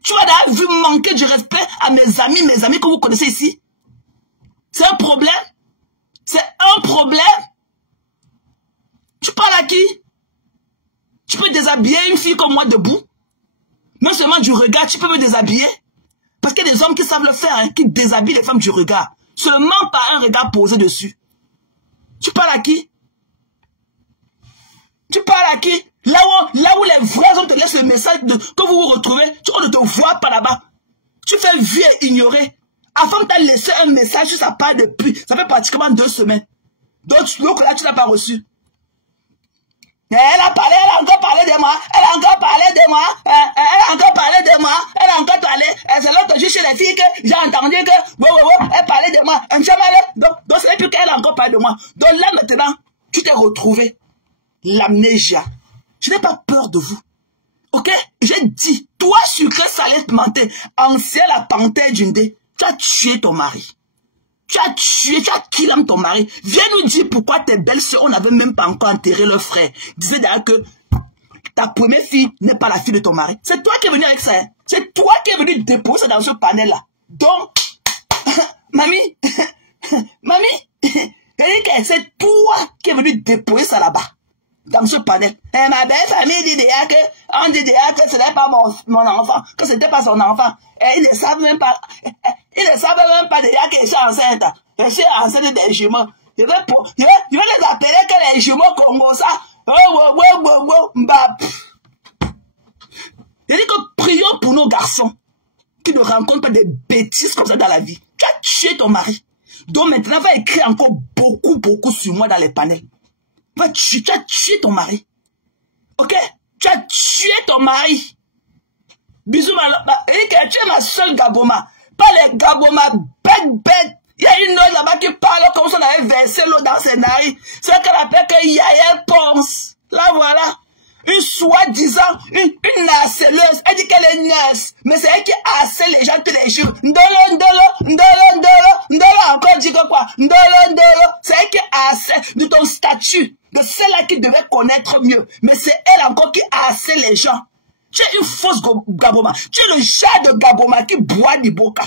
Tu as d'ailleurs vu manquer du respect à mes amis que vous connaissez ici? C'est un problème? C'est un problème? Tu parles à qui? Tu peux déshabiller une fille comme moi debout? Non seulement du regard, tu peux me déshabiller? Parce qu'il y a des hommes qui savent le faire, hein, qui déshabillent les femmes du regard. Seulement par un regard posé dessus. Tu parles à qui? Tu parles à qui? Là où les vrais hommes te laissent le message que vous vous retrouvez, on ne te voit pas là-bas. Tu fais vie et ignorer. Avant que tu aies laissé un message sur sa part depuis, ça fait pratiquement 2 semaines. Donc là, tu n'as pas reçu. Elle a encore parlé de moi. Elle a encore parlé. C'est l'autre jour chez les filles que j'ai entendu que, elle parlait de moi. Donc ce n'est plus qu'elle a encore parlé de moi. Donc là, maintenant, tu t'es retrouvé. L'amnésia. Je n'ai pas peur de vous. Ok? J'ai dit, toi, sucré, salé, menté, ancien la panthère d'une dé, tu as tué ton mari. Tu as killé ton mari. Viens nous dire pourquoi tes belles-sœurs, on n'avait même pas encore enterré leur frère. Disais d'ailleurs que ta première fille n'est pas la fille de ton mari. C'est toi qui es venu avec ça. Hein? C'est toi qui es venu déposer ça dans ce panel-là. Donc, mamie, Eric, c'est toi qui es venu déposer ça là-bas. Dans ce panel. Et ma belle famille dit déjà que ce n'est pas mon enfant, que ce n'était pas son enfant. Et ils ne savent même pas déjà que je suis enceinte. Je suis enceinte des jumeaux. Je vais les appeler que les jumeaux Congo ça. Je dis que prions pour nos garçons qui ne rencontrent pas des bêtises comme ça dans la vie. Tu as tué ton mari. Donc maintenant, va écrire encore beaucoup sur moi dans les panels. Tu as tué ton mari. Ok? Tu as tué ton mari. Bisous, tu es ma seule Gaboma. Pas les Gaboma bête. Il y a une autre là-bas qui parle comme si on avait versé l'eau dans ses narines. C'est qu'elle appelle que Yael Ponce. Là, voilà. Une soi-disant, une harceleuse. Elle dit qu'elle est nurse. Mais c'est elle qui harcèle les gens tous les jours. Ndolo, encore dit que quoi? Ndolo. C'est elle qui harcèle de ton statut. De celle-là qui devait connaître mieux. Mais c'est elle encore qui harcèle les gens. Tu es une fausse Gaboma. Tu es le genre de Gaboma qui boit du boca.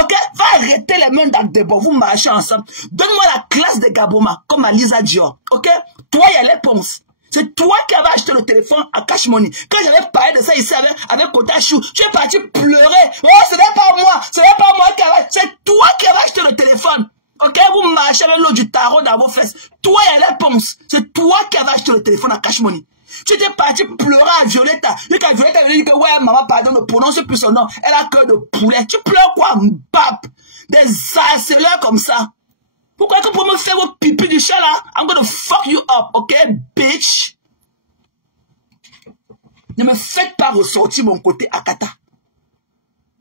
Ok? Va arrêter les mains dans des bords. Vous marchez ensemble. Donne-moi la classe de Gaboma. Comme à Lisa Dior. Ok? Toi, il y a les ponces. C'est toi qui avais acheté le téléphone à Cash Money. Quand j'avais parlé de ça ici avec Kotachou, tu es parti pleurer. Oh, ce n'est pas moi. Ce n'est pas moi qui avais acheté. C'est toi qui avais acheté le téléphone. Ok, vous marchez avec l'eau du tarot dans vos fesses. Toi, il y a les ponces. C'est toi qui avais acheté le téléphone à Cash Money. Tu étais parti pleurer à Violetta. Et quand Violetta lui dit que ouais, maman, pardon, ne prononce plus son nom. Elle a cœur de poulet. Tu pleures quoi, mbap? Des harceleurs comme ça. Pourquoi que pour me faire vos pipi du chat là? I'm gonna fuck you up, ok, bitch? Ne me faites pas ressortir mon côté Akata.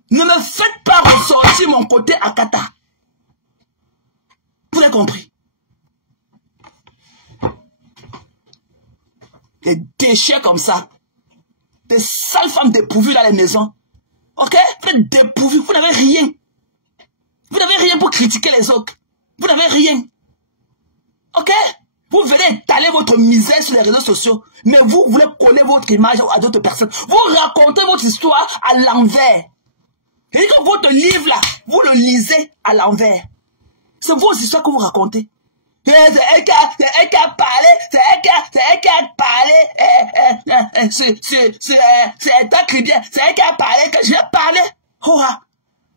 Ne me faites pas ressortir mon côté Akata. Vous avez compris? Des déchets comme ça. Des sales femmes dépourvues dans les maisons. Ok? Vous êtes dépourvus, vous n'avez rien. Vous n'avez rien pour critiquer les autres. Vous n'avez rien. Ok? Vous venez étaler votre misère sur les réseaux sociaux, mais vous voulez coller votre image à d'autres personnes. Vous racontez votre histoire à l'envers. Et que votre livre là, vous le lisez à l'envers. C'est vos histoires que vous racontez. C'est elle qui a parlé, c'est elle qui a parlé, c'est ta cribière, c'est elle qui a parlé, que j'ai parlé. Oh,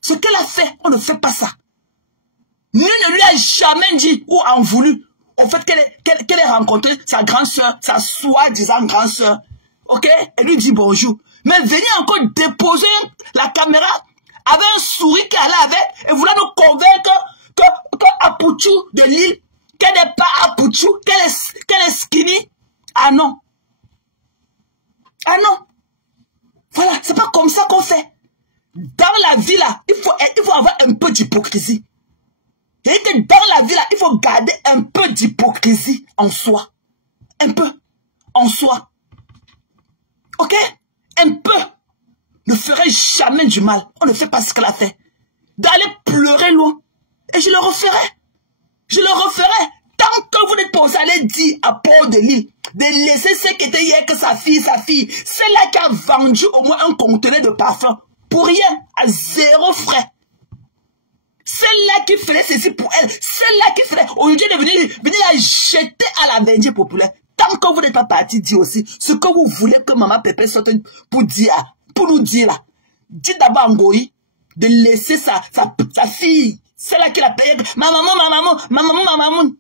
ce qu'elle a fait, on ne fait pas ça. Nul ne lui a jamais dit ou en voulu au fait qu'elle ait rencontré sa grande soeur, sa soi-disant grande soeur. Ok? Elle lui dit bonjour. Mais venir encore déposer la caméra avec un sourire qu'elle avait et vouloir nous convaincre que Apouchou de Lille, qu'elle n'est pas Apouchou, qu'elle est skinny. Ah non. Ah non. Voilà, c'est pas comme ça qu'on fait. Dans la vie là, il faut avoir un peu d'hypocrisie. Et que dans la vie là, il faut garder un peu d'hypocrisie en soi. Un peu. En soi. Ok? Un peu. Ne ferait jamais du mal. On ne fait pas ce qu'elle a fait. D'aller pleurer loin. Et je le referai. Je le referai. Tant que vous n'êtes pas allé dire à Paul de Lille de laisser ce qui était hier que sa fille, celle-là qui a vendu au moins un conteneur de parfum. Pour rien. À 0 frais. Celle-là qui ferait ceci pour elle. Celle-là qui ferait. Aujourd'hui, de venir la jeter à la Vendée populaire. Tant que vous n'êtes pas parti dire aussi ce que vous voulez que Maman Pépé sorte pour nous dire là. Dites d'abord à Ngoï de laisser sa fille, celle-là qui l'a payé. Ma maman.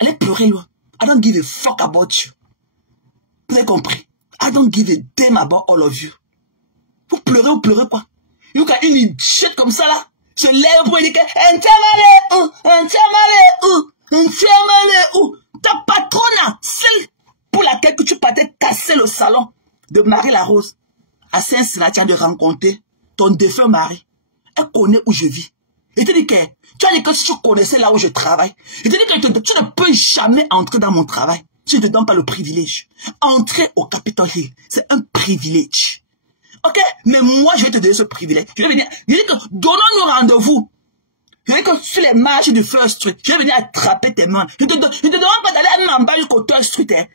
Elle est pleurée loin. I don't give a fuck about you. Vous avez compris? I don't give a damn about all of you. Vous pleurez quoi? Il y a une idiot comme ça là, se lève pour dire que un tiamale où ta patronne, celle pour laquelle tu partais casser le salon de Marie-la-Rose à Saint-Sébastien de rencontrer ton défunt mari. Elle connaît où je vis. Et tu dis que tu as dit que si tu connaissais là où je travaille, et tu dis que tu ne peux jamais entrer dans mon travail si je ne te donne pas le privilège. Entrer au Capitol Hill, c'est un privilège. Ok, mais moi je vais te donner ce privilège. Je vais venir, je dis que donnons-nous rendez-vous. Je dis que sur les marches du First Street, je vais venir attraper tes mains. Je te demande pas d'aller à Namba jusqu'au Third Street. Hein.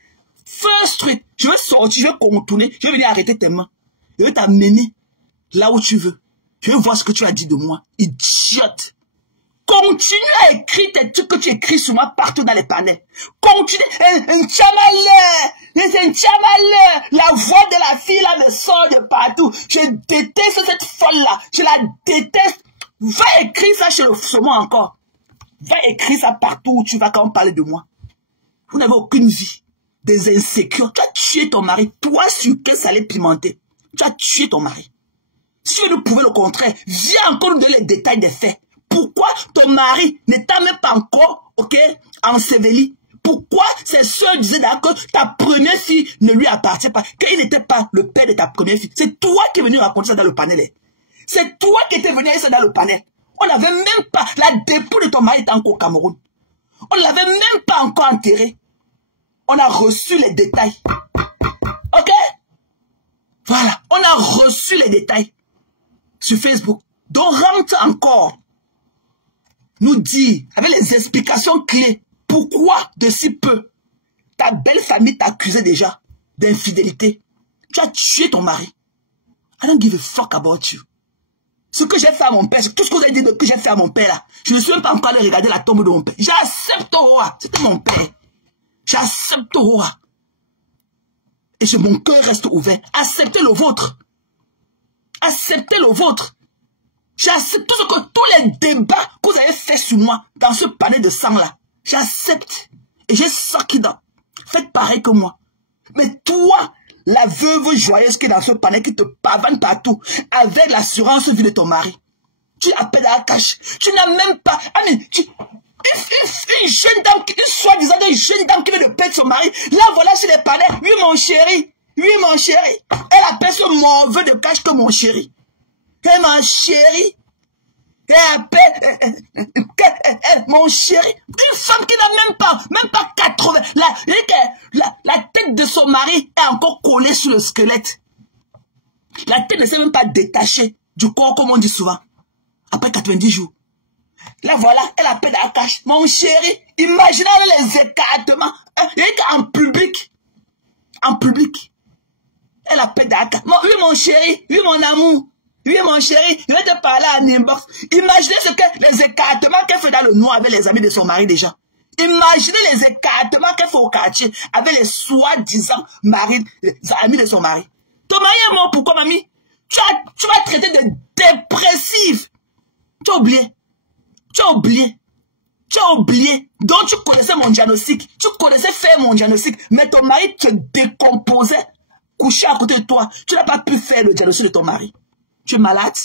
First Street, je vais sortir, je vais contourner, je vais venir arrêter tes mains. Je vais t'amener là où tu veux. Je vais voir ce que tu as dit de moi. Idiote. Continue à écrire tes trucs que tu écris sur moi partout dans les panels. Continue. Un tchamaleur. La voix de la fille là me sort de partout. Je déteste cette folle là. Je la déteste. Va écrire ça sur moi encore. Va écrire ça partout où tu vas quand on parle de moi. Vous n'avez aucune vie. Des insécures. Tu as tué ton mari. Toi, sur quel salé pimenté. Tu as tué ton mari. Si je ne pouvais le contraire, viens encore nous donner les détails des faits. Pourquoi ton mari ne t'a même pas encore, ok, enseveli? Pourquoi ces soeurs disaient d'accord que ta première fille ne lui appartient pas, qu'il n'était pas le père de ta première fille? C'est toi qui es venu raconter ça dans le panel. C'est toi qui étais venu avec ça dans le panel. On n'avait même pas, la dépouille de ton mari était encore au Cameroun. On ne l'avait même pas encore enterré. On a reçu les détails. Ok? Voilà, on a reçu les détails sur Facebook. Donc rentre encore. Nous dit, avec les explications clés, pourquoi de si peu ta belle famille t'accusait déjà d'infidélité. Tu as tué ton mari. I don't give a fuck about you. Ce que j'ai fait à mon père, tout ce que vous avez dit que j'ai fait à mon père là, je ne suis même pas encore allé regarder la tombe de mon père. J'accepte Roa, c'était mon père. J'accepte Roa. Et mon cœur reste ouvert. Acceptez le vôtre. Acceptez le vôtre. J'accepte tous les débats que vous avez fait sur moi dans ce panel de sang là. J'accepte. Et j'ai ça qui dans. Faites pareil que moi. Mais toi, la veuve joyeuse qui est dans ce panel, qui te pavane partout, avec l'assurance vie de ton mari, tu appelles à la cache. Tu n'as même pas... une jeune dame, une soi-disant jeune dame qui veut de perdre son mari. Là, voilà sur les panels. Oui, mon chéri. Oui, mon chéri. Elle appelle ce mauvais de cache que mon chéri. Et ma chérie, elle appelle, mon chéri, une femme qui n'a même pas 80, la tête de son mari est encore collée sur le squelette. La tête ne s'est même pas détachée du corps, comme on dit souvent. Après 90 jours. Là, voilà, elle appelle Akash. Mon chéri, imaginez les écartements. En public. En public. Elle appelle Akash. Oui, mon chéri. Oui, mon amour. Oui, mon chéri. Je vais te parler à inbox. Imaginez ce que les écartements qu'elle fait dans le noir avec les amis de son mari déjà. Imaginez les écartements qu'elle fait au quartier avec les soi-disant amis de son mari. Ton mari est mort, pourquoi, mamie? Tu vas traiter de dépressif. Tu as oublié. Tu as oublié. Tu as oublié. Donc tu connaissais mon diagnostic. Tu connaissais faire mon diagnostic. Mais ton mari te décomposait. Couché à côté de toi. Tu n'as pas pu faire le diagnostic de ton mari. Tu es malade.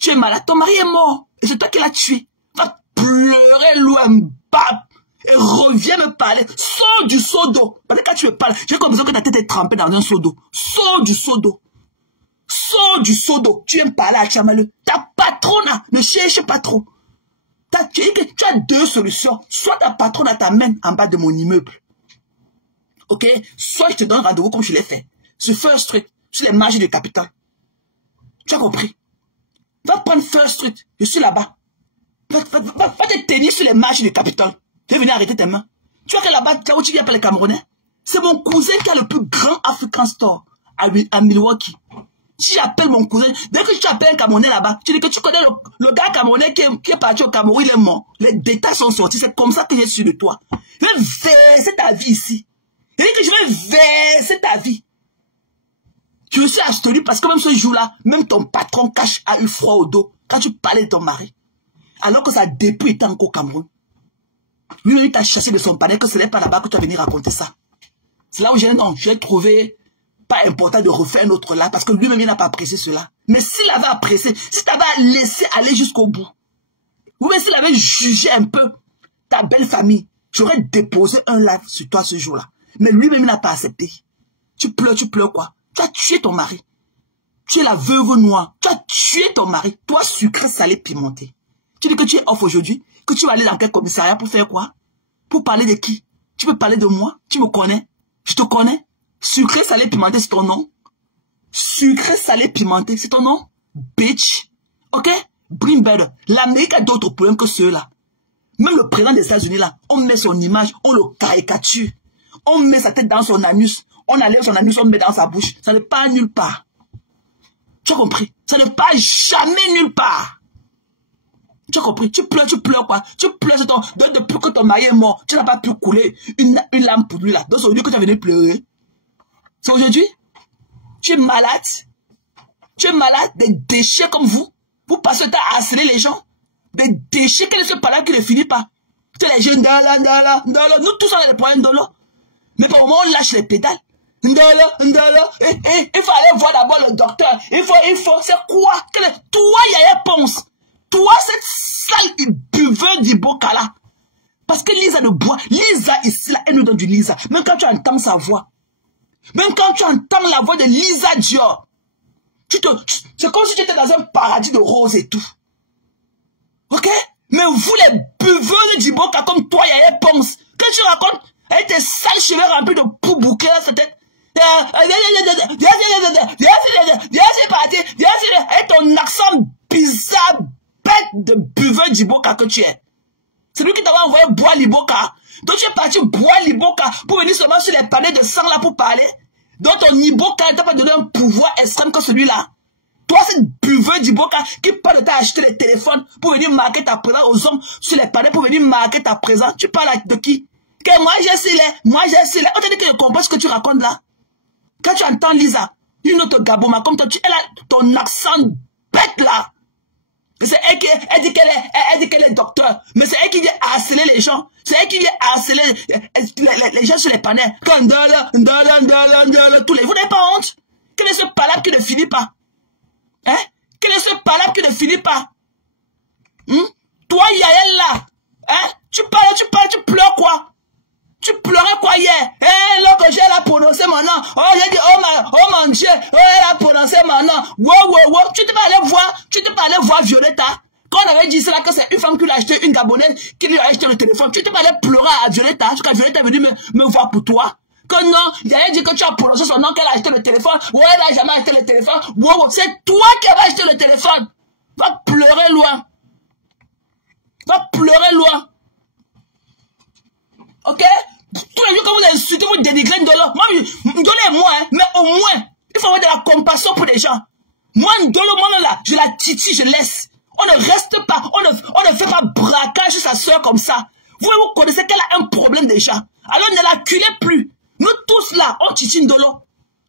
Tu es malade. Ton mari est mort. Et c'est toi qui l'as tué. Va pleurer loin bas. Et reviens me parler. Sors du seau d'eau. Parce que quand tu me parles, j'ai comme besoin que ta tête est trempée dans un seau d'eau. Sors du seau d'eau. Sors du seau d'eau. Tu viens me parler à Tchamaleu. Ta patronne, ne cherche pas trop. Tu as deux solutions. Soit ta patronne t'amène en bas de mon immeuble. Ok? Soit je te donne rendez-vous comme je l'ai fait. Sur First Street. Sur les marges du Capitole. Tu as compris? Va prendre First Street. Je suis là-bas. Va te tenir sur les marges du Capitole. Je vais venir arrêter tes mains. Tu vois que là-bas, où tu viens par les Camerounais? C'est mon cousin qui a le plus grand African Store à Milwaukee. Si j'appelle mon cousin, dès que tu appelles un Camerounais là-bas, tu dis que tu connais le gars Camerounais qui est parti au Cameroun, il est mort. Les détails sont sortis, c'est comme ça que j'ai su de toi. Je vais verser ta vie ici. Je dis que je vais verser ta vie. Tu me suis abstenu parce que même ce jour-là, même ton patron a eu froid au dos quand tu parlais de ton mari. Alors que ça depuis était encore au Cameroun. Lui, il t'a chassé de son panel que ce n'est pas là-bas que tu vas venir raconter ça. C'est là où j'ai trouvé pas important de refaire un autre là parce que lui-même il n'a pas apprécié cela. Mais s'il avait apprécié, si tu avais laissé aller jusqu'au bout, ou même s'il avait jugé un peu ta belle famille, j'aurais déposé un live sur toi ce jour-là. Mais lui-même il n'a pas accepté. Tu pleures quoi? Tu as tué ton mari. Tu es la veuve noire. Tu as tué ton mari. Toi, sucré, salé, pimenté. Tu dis que tu es off aujourd'hui, que tu vas aller dans quel commissariat pour faire quoi? Pour parler de qui? Tu peux parler de moi? Tu me connais? Je te connais? Sucré, salé, pimenté, c'est ton nom? Sucré, salé, pimenté, c'est ton nom? Bitch. Ok? Bring better. L'Amérique a d'autres problèmes que ceux-là. Même le président des États-Unis là, on met son image, on le caricature. On met sa tête dans son anus. On enlève son anus, on le met dans sa bouche. Ça ne part nulle part. Tu as compris? Ça ne part jamais nulle part. Tu as compris? Tu pleures quoi? Tu pleures sur ton... Depuis que ton mari est mort, tu n'as pas pu couler une larme pour lui là. Donc c'est aujourd'hui que tu es venu pleurer. C'est aujourd'hui? Tu es malade? Tu es malade? Des déchets comme vous? Vous passez le temps à harceler les gens? Des déchets qui ne sont pas là, qui ne finissent pas. Tu sais, les jeunes, nous tous on a des problèmes de l'eau. Mais pour le moment, on lâche les pédales. Il faut aller voir d'abord le docteur. Il faut, c'est quoi? Toi, Yaya Ponce. Toi, cette sale buveur d'Iboka là. Parce que Lisa ne boit. Lisa ici, là, elle nous donne du Lisa. Même quand tu entends sa voix. Même quand tu entends la voix de Lisa Dior. C'est comme si tu étais dans un paradis de roses et tout. Ok? Mais vous, les buveurs d'Iboka comme toi, Yaya Ponce. Quand tu racontes, avec tes sales cheveux remplis de poubouquets dans sa tête. Avec ton accent bizarre, bête de buveur d'Iboka que tu es. C'est lui qui t'avait envoyé boire l'Iboka. Donc tu es parti boire l'Iboka pour venir seulement sur les palais de sang là pour parler. Donc ton Iboka ne t'a pas donné un pouvoir extrême que celui-là. Toi, c'est buveur d'Iboka qui parle de t'acheter les téléphones pour venir marquer ta présence aux hommes sur les palais pour venir marquer ta présence. Tu parles de qui? Que moi j'ai scellé. On te dit que je comprends ce que tu racontes là. Quand tu entends Lisa, une autre Gaboma comme toi, elle a ton accent bête là. C'est elle qui elle dit qu'elle est docteur. Mais c'est elle qui vient harceler les gens. C'est elle qui vient harceler les gens sur les panels. Comme tous les. Vous n'avez pas honte? Quel est ce palabre qui ne finit pas? Hein? Quel est ce palabre qui ne finit pas? Toi, Yael là. Hein? Tu pleures quoi? Tu pleurais quoi hier? Là que j'ai la prononcé mon nom. Oh, j'ai dit, oh mon Dieu, elle a prononcé mon nom. Wow. Tu t'es pas allé voir Violetta. Quand on avait dit cela, que c'est une femme qui lui a acheté une Gabonaise, qui lui a acheté le téléphone. Tu t'es pas allé pleurer à Violetta. Jusqu'à Violetta est venue me voir pour toi. que non, Yaya dit que tu as prononcé son nom, qu'elle a acheté le téléphone. Ouais, elle n'a jamais acheté le téléphone. Wow, c'est toi qui avais acheté le téléphone. Va pleurer loin. Va pleurer loin. Ok? Tous les jours que vous insultez, vous dénigrez Ndolo. Moi, Ndolo est moi, hein, mais au moins, il faut avoir de la compassion pour les gens. Moi, Ndolo, moi, là, je la titille, je laisse. On ne reste pas, on ne fait pas braquage sur sa soeur comme ça. Vous connaissez qu'elle a un problème déjà. Alors ne l'acculez plus. Nous tous là, on titille Ndolo.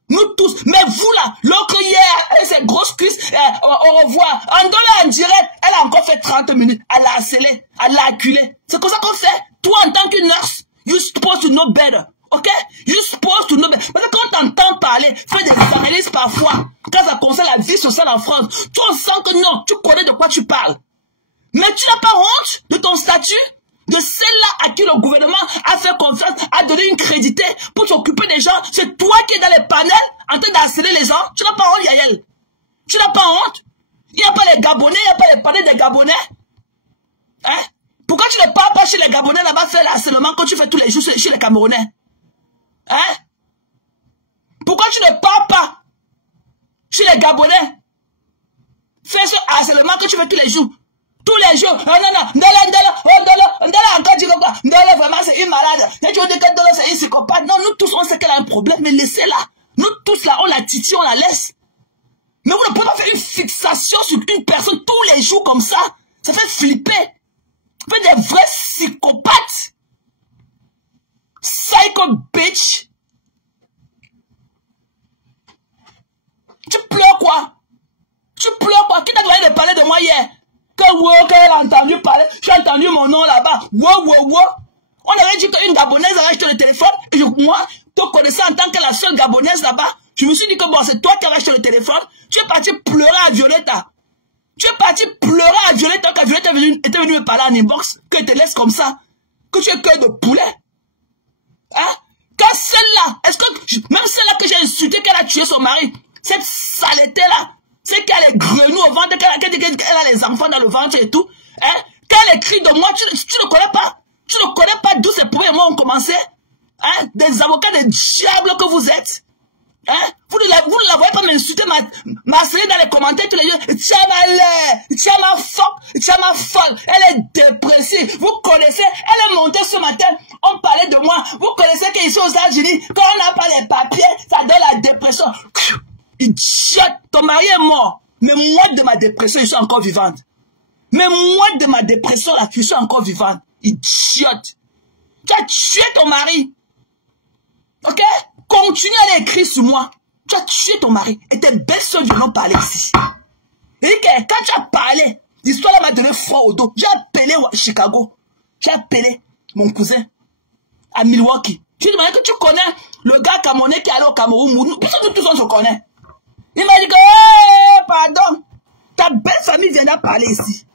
Nous tous. Mais vous là, l'autre hier, avec ses grosses cuisses, au revoir. Ndolo en direct, elle a encore fait 30 minutes. Elle l'a harcelé, elle l'a acculé. C'est comme ça qu'on fait. Toi, en tant que nurse, you're supposed to know better. Ok? You're supposed to know better. Parce que quand t'entends parler, faire des analyses parfois, quand ça concerne la vie sociale en France, tu sens que non, tu connais de quoi tu parles. Mais tu n'as pas honte de ton statut, de celle-là à qui le gouvernement a fait confiance, a donné une crédité pour s'occuper des gens. C'est toi qui es dans les panels en train d'harceler les gens. Tu n'as pas honte, Yael. Tu n'as pas honte. Il n'y a pas les Gabonais, il n'y a pas les panels des Gabonais. Hein? Pourquoi tu ne parles pas chez les Gabonais là-bas faire l'harcèlement quand tu fais tous les jours chez les Camerounais? Hein? Pourquoi tu ne parles pas chez les Gabonais? Fais ce harcèlement que tu fais tous les jours. Tous les jours. Oh non, Ndolo, encore dit quoi? Ndolo, vraiment, c'est une malade. Et tu veux dire que Ndolo, c'est une psychopathe. Non, nous tous, on sait qu'elle a un problème, mais laissez-la. Nous tous, là, on la titille, on la laisse. Mais vous ne pouvez pas faire une fixation sur une personne tous les jours comme ça. Ça fait flipper. Vous faites des vrais psychopathes. Psycho bitch. Tu pleures quoi? Tu pleures quoi? Qui t'a donné de parler de moi hier? Qu'elle a entendu parler, j'ai entendu mon nom là-bas. Wow. On avait dit qu'une Gabonaise avait acheté le téléphone. Et moi, te connaissant en tant que la seule Gabonaise là-bas, je me suis dit que bon, c'est toi qui avais acheté le téléphone. Tu es parti pleurer à Violetta. Tu es parti pleurer à Violetta quand Violetta était venue me parler en inbox, qu'elle te laisse comme ça. Que tu es cœur de poulet. Hein? Quand celle-là, est-ce que, même celle-là que j'ai insulté qu'elle a tué son mari, cette saleté-là, c'est qu'elle est grenouille au ventre, qu'elle a les enfants dans le ventre et tout. Hein? Quand elle écrit de moi, tu ne connais pas. Tu ne connais pas d'où ces premiers mots ont commencé. Hein? Des avocats de diable que vous êtes. Hein? Vous ne la voyez pas m'insulter, m'harceler dans les commentaires tous les jours. Tiens ma folle. Elle est dépressive. Vous connaissez, elle est montée ce matin. On parlait de moi. Vous connaissez qu'ici aux États-Unis, quand on n'a pas les papiers, ça donne la dépression. Idiote, ton mari est mort. Mais moi de ma dépression, je suis encore vivante. Mais moi de ma dépression, là, je suis encore vivante. Idiote. Tu as tué ton mari. Ok? Continue à aller écrire sur moi. Tu as tué ton mari. Et tes belles soeurs viennent parler ici. Et quand tu as parlé, l'histoire là m'a donné froid au dos. J'ai appelé Chicago. J'ai appelé mon cousin à Milwaukee. Je lui ai demandé que tu connais le gars camerounais qui est allé au Cameroun. Nous tous on se connaît. Il m'a dit que, hey, pardon, ta belle famille viendra parler ici.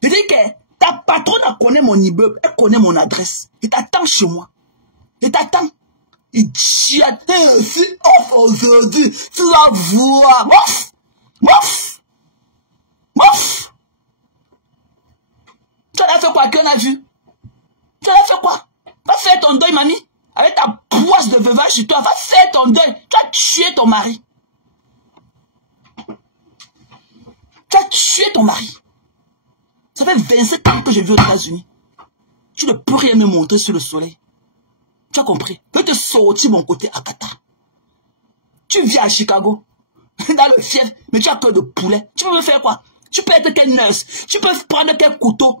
Je dis que ta patronne connaît mon immeuble, elle connaît mon adresse. Elle t'attend chez moi. Elle t'attend. Idiote, si off aujourd'hui, tu vas voir. Mouf. Tu as fait quoi, qu'on a vu? Tu as fait quoi? Va faire ton deuil, mamie. Avec ta poisse de veuvage sur toi, va faire ton deuil. Tu as tué ton mari. Tu as tué ton mari. Ça fait 27 ans que je vis aux États-Unis. Tu ne peux rien me montrer sur le soleil. Tu as compris? Je vais te sortir mon côté Akata. Tu vis à Chicago, dans le fief, mais tu as cœur de poulet. Tu peux me faire quoi? Tu peux être quel nurse? Tu peux prendre quel couteau?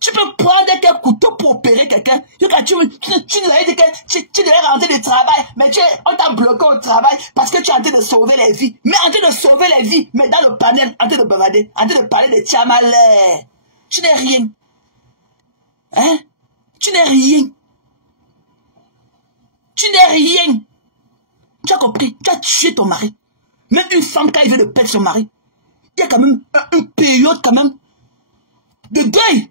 Tu peux prendre quel couteau pour opérer quelqu'un? Tu devrais dire que tu devrais rentrer du travail, mais on t'a bloqué au travail parce que tu es en train de sauver les vies. Mais en train de sauver les vies, mais dans le panel, en train de bavader, en train de parler de Tiamalais. Tu n'es rien. Hein? Tu n'es rien. Tu n'es rien. Tu as compris? Tu as tué ton mari. Même une femme, quand elle veut de perdre son mari, il y a quand même une période quand même de deuil.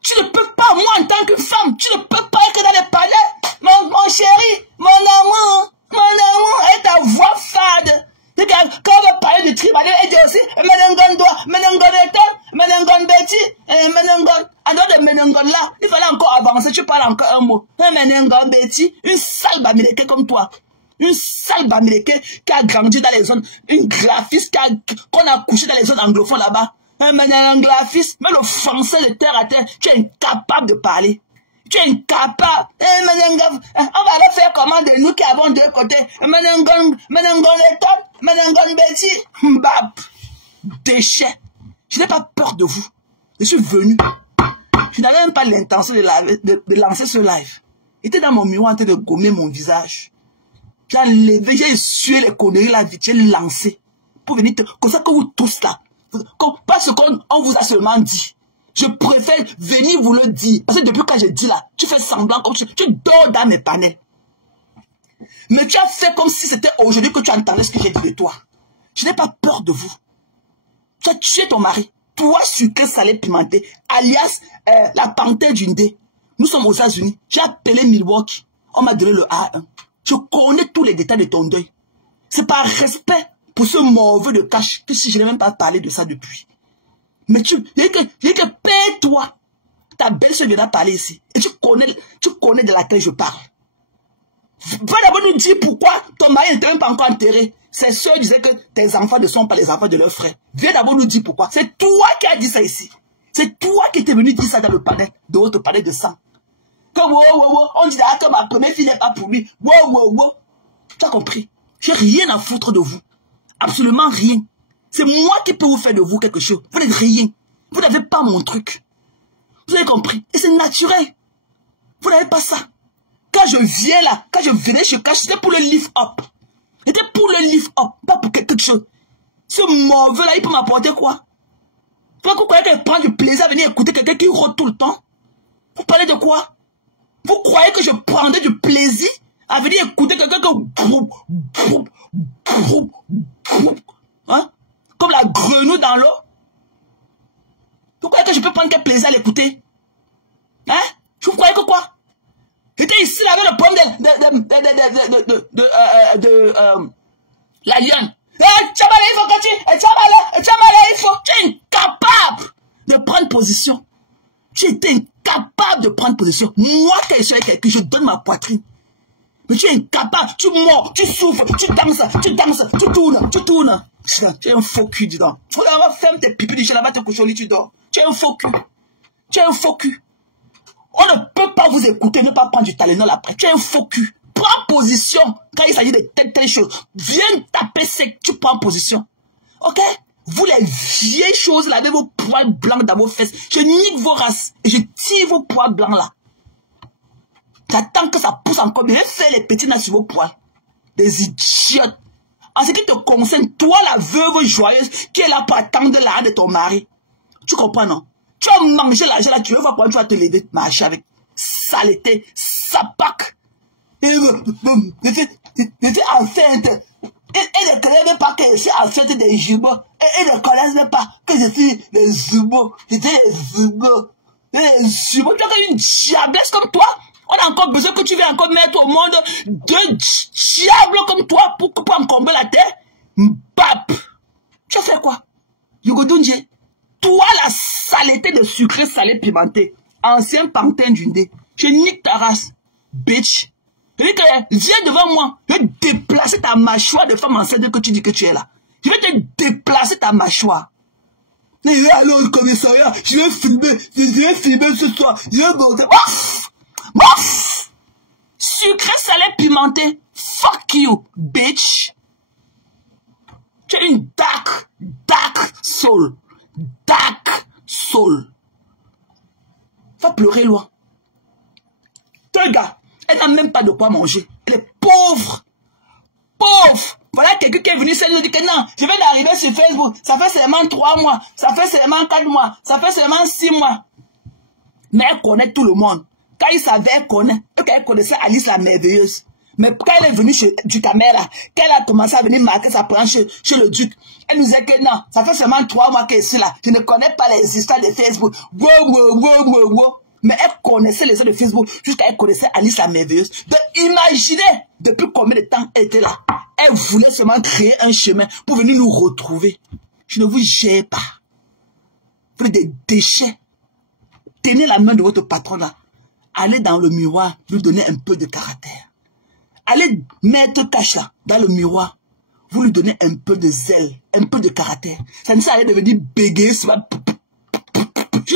Tu ne peux pas, moi en tant que femme, tu ne peux pas être dans les palais. Mon chéri, mon amour, et ta voix fade. Regarde, quand on va parler de tribunal, elle dit aussi, Menengon doigt, Menengon étant, Menengon Betty, Menengon. En dehors de Menengon là, il fallait encore avancer, tu parles encore un mot. Menengon Betty, une sale sale Bamileke comme toi. Une sale Bamileke qui a grandi dans les zones, une graphiste qu'on a couché dans les zones anglophones là-bas. Un graphiste, mais le français de terre à terre, tu es incapable de parler. Tu es incapable. On va aller faire comment de nous qui avons deux côtés. Menengon Betty. Mbap. Déchet. Je n'ai pas peur de vous. Je suis venu. Je n'avais même pas l'intention de lancer ce live. J'étais dans mon miroir en train de gommer mon visage. J'ai enlevé, j'ai essuyé les conneries là vite, j'ai lancé. Pour venir comme ça que vous tous là. Parce qu'on vous a seulement dit. Je préfère venir vous le dire. Parce que depuis que j'ai dit là, tu fais semblant comme tu dors dans mes panels. Mais tu as fait comme si c'était aujourd'hui que tu entendais ce que j'ai dit de toi. Je n'ai pas peur de vous. Tu as tué ton mari. Toi, sucré, salé, pimenté, alias la panthère du Ndé. Nous sommes aux États-Unis. J'ai appelé Milwaukee. On m'a donné le A1. Je connais tous les détails de ton deuil. C'est par respect pour ce mauvais de cash que si je n'ai même pas parlé de ça depuis. Mais il y a que paie-toi. Ta belle-sœur vient parler ici. Et tu connais de laquelle je parle. Va d'abord nous dire pourquoi ton mari n'était même pas encore enterré. Ses soeurs disaient que tes enfants ne sont pas les enfants de leurs frères. Viens d'abord nous dire pourquoi. C'est toi qui as dit ça ici. C'est toi qui étais venu dire ça dans le panel, de votre panel de sang. Que on dit que ma première fille n'est pas pour lui. Tu as compris? J'ai rien à foutre de vous. Absolument rien. C'est moi qui peux vous faire de vous quelque chose. Vous n'êtes rien. Vous n'avez pas mon truc. Vous avez compris? Et c'est naturel. Vous n'avez pas ça. Quand je viens là, quand je venais chez Cash, c'était pour le lift up. C'était pour le lift up, pas pour quelque chose. Ce mauvais là, il peut m'apporter quoi? Vous croyez qu'elle prend du plaisir à venir écouter quelqu'un qui rôde tout le temps? Vous parlez de quoi? Vous croyez que je prendrais du plaisir à venir écouter quelqu'un que... Hein? Comme la grenouille dans l'eau? Vous croyez que je peux prendre quel plaisir à l'écouter? Hein? Vous croyez que quoi? J'étais ici là avec le problème de la lionne. Tu es incapable de prendre position. Tu étais incapable de prendre position. Moi, quand je suis avec quelqu'un, je donne ma poitrine. Mais tu es incapable, tu mords, tu souffres, tu danses, tu tournes. Tu es un faux cul, dis donc. Ferme tes pipis, je là-bas te coucher au lit, tu dors. Tu es un faux cul. Tu es un faux cul. On ne peut pas vous écouter, ne pas prendre du Tylenol après. Tu es un faux cul. Prends position quand il s'agit de telle chose. Viens taper sec, tu prends position. Ok? Vous les vieilles choses là, avec vos poils blancs dans vos fesses, je nique vos races et je tire vos poils blancs là. J'attends que ça pousse encore, mais fais les petits là sur vos poils. Des idiotes. En ce qui te concerne, toi la veuve joyeuse qui est là pour attendre l'arrêt de ton mari. Tu comprends, non? Tu as mangé l'argent là, tu veux voir comment tu vas te l'aider de marcher avec saleté, sapac. J'étais enceinte. Et ne connaissent même pas que je suis enceinte des jumeaux. Et ne connaissent même pas que je suis des jumeaux. J'étais des jumeaux. Des jumeaux. Tu as une diablesse comme toi. On a encore besoin que tu viennes encore mettre au monde deux diables comme toi pour encomber la terre. Bap. Tu as fait quoi? Yugodunje. Toi, la saleté de sucré, salé, pimenté. Ancien pantin du Ndé. Je nique ta race. Bitch. Je dis que viens devant moi. Je vais déplacer ta mâchoire de femme enceinte que tu dis que tu es là. Je vais te déplacer ta mâchoire. Mais alors, le commissariat, je vais filmer ce soir. Je vais monter. Mouf! Sucré, salé, pimenté. Fuck you, bitch. Tu es une dark soul. Dark soul. Va pleurer loin. Ton gars, elle n'a même pas de quoi manger. Elle est pauvre. Pauvre. Voilà quelqu'un qui est venu nous dit que non, je viens d'arriver sur Facebook. Ça fait seulement 3 mois. Ça fait seulement 4 mois. Ça fait seulement 6 mois. Mais elle connaît tout le monde. Quand il savait, elle connaît. Elle connaissait Alice la merveilleuse. Mais quand elle est venue chez du caméra, quand elle a commencé à venir marquer sa planche chez le duc, elle nous disait que non, ça fait seulement 3 mois qu'elle est ici là. Je ne connais pas les histoires de Facebook. Mais elle connaissait les histoires de Facebook jusqu'à elle connaissait Alice la merveilleuse. Donc imaginez depuis combien de temps elle était là. Elle voulait seulement créer un chemin pour venir nous retrouver. Je ne vous gère pas. Vous êtes des déchets. Tenez la main de votre patron là. Allez dans le miroir, lui donner un peu de caractère. allez mettre Tasha dans le miroir. Vous lui donnez un peu de zèle, un peu de caractère. Ça ne sert à rien de venir bégayer. Je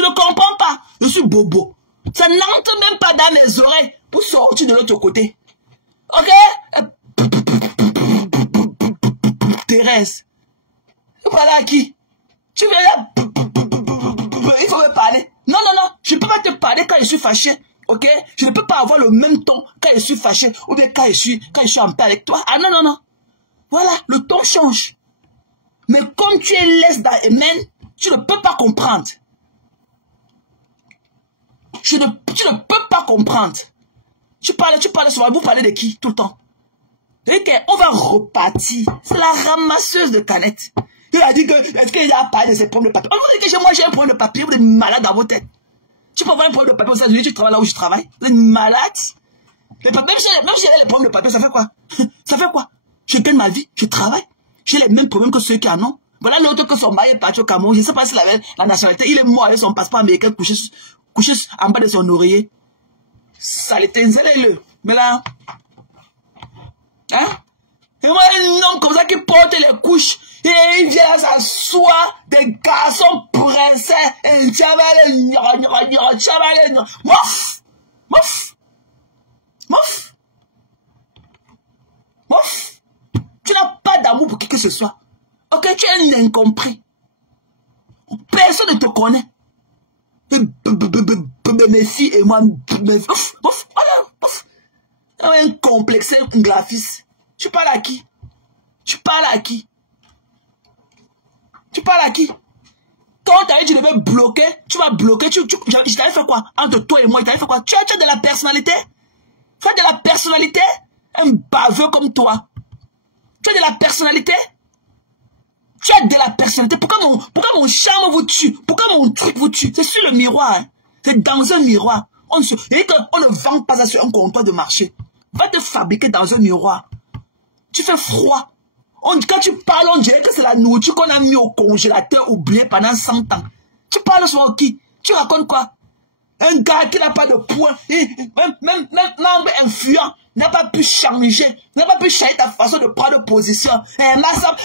ne comprends pas. Je suis bobo. Ça n'entre même pas dans mes oreilles pour sortir de l'autre côté. Ok? Thérèse. Tu parles à qui? Tu viens là. Il faut me parler. Non, non, non. Je ne peux pas te parler quand je suis fâché. Ok? Je ne peux pas avoir le même ton quand je suis fâché ou bien quand je suis en paix avec toi. Ah non, non, non. Voilà, le ton change. Mais comme tu es less dans Amen, tu ne peux pas comprendre. Tu ne peux pas comprendre. Tu parles souvent, vous parlez de qui tout le temps? On va repartir. C'est la ramasseuse de canettes. Il a dit que, est-ce qu'il a parlé de ses problèmes de papier? On vous dit que moi j'ai un problème de papier, vous êtes malade dans vos têtes. Tu peux avoir un problème de papier aux États-Unis, tu travailles là où je travaille. Vous êtes malade. Même si j'ai les problèmes de papier, ça fait quoi? Ça fait quoi? Je gagne ma vie, je travaille. J'ai les mêmes problèmes que ceux qui en ont. Voilà l'autre que son mari est parti au Cameroun. Je ne sais pas s'il avait la nationalité. Il est mort avec son passeport américain couché en bas de son oreiller. Ça l'éteindrait-le. Mais là, hein? Et moi, un homme comme ça qui porte les couches. Et il vient s'asseoir des garçons pressés. Et mouf! Mouf! Mouf! Mouf! Tu n'as pas d'amour pour qui que ce soit. Ok, tu es un incompris. Personne ne te connaît. Mes filles et moi, un complexé graphiste. Tu parles à qui? Tu parles à qui? Tu parles à qui? Quand tu as dit que tu devais bloquer, tu vas bloquer. Je t'avais fait quoi? Entre toi et moi, je t'avais fait quoi? Tu as de la personnalité? Tu as de la personnalité? Un baveux comme toi. Tu as de la personnalité? Tu as de la personnalité. Pourquoi mon charme vous tue? Pourquoi mon truc vous tue? C'est sur le miroir. Hein? C'est dans un miroir. On ne vend pas ça sur un comptoir de marché. Va te fabriquer dans un miroir. Tu fais froid. Quand tu parles, on dirait que c'est la nourriture qu'on a mis au congélateur oublié pendant 100 ans. Tu parles sur qui? Tu racontes quoi? Un gars qui n'a pas de poing, même membre influent, n'a pas pu changer ta façon de prendre position.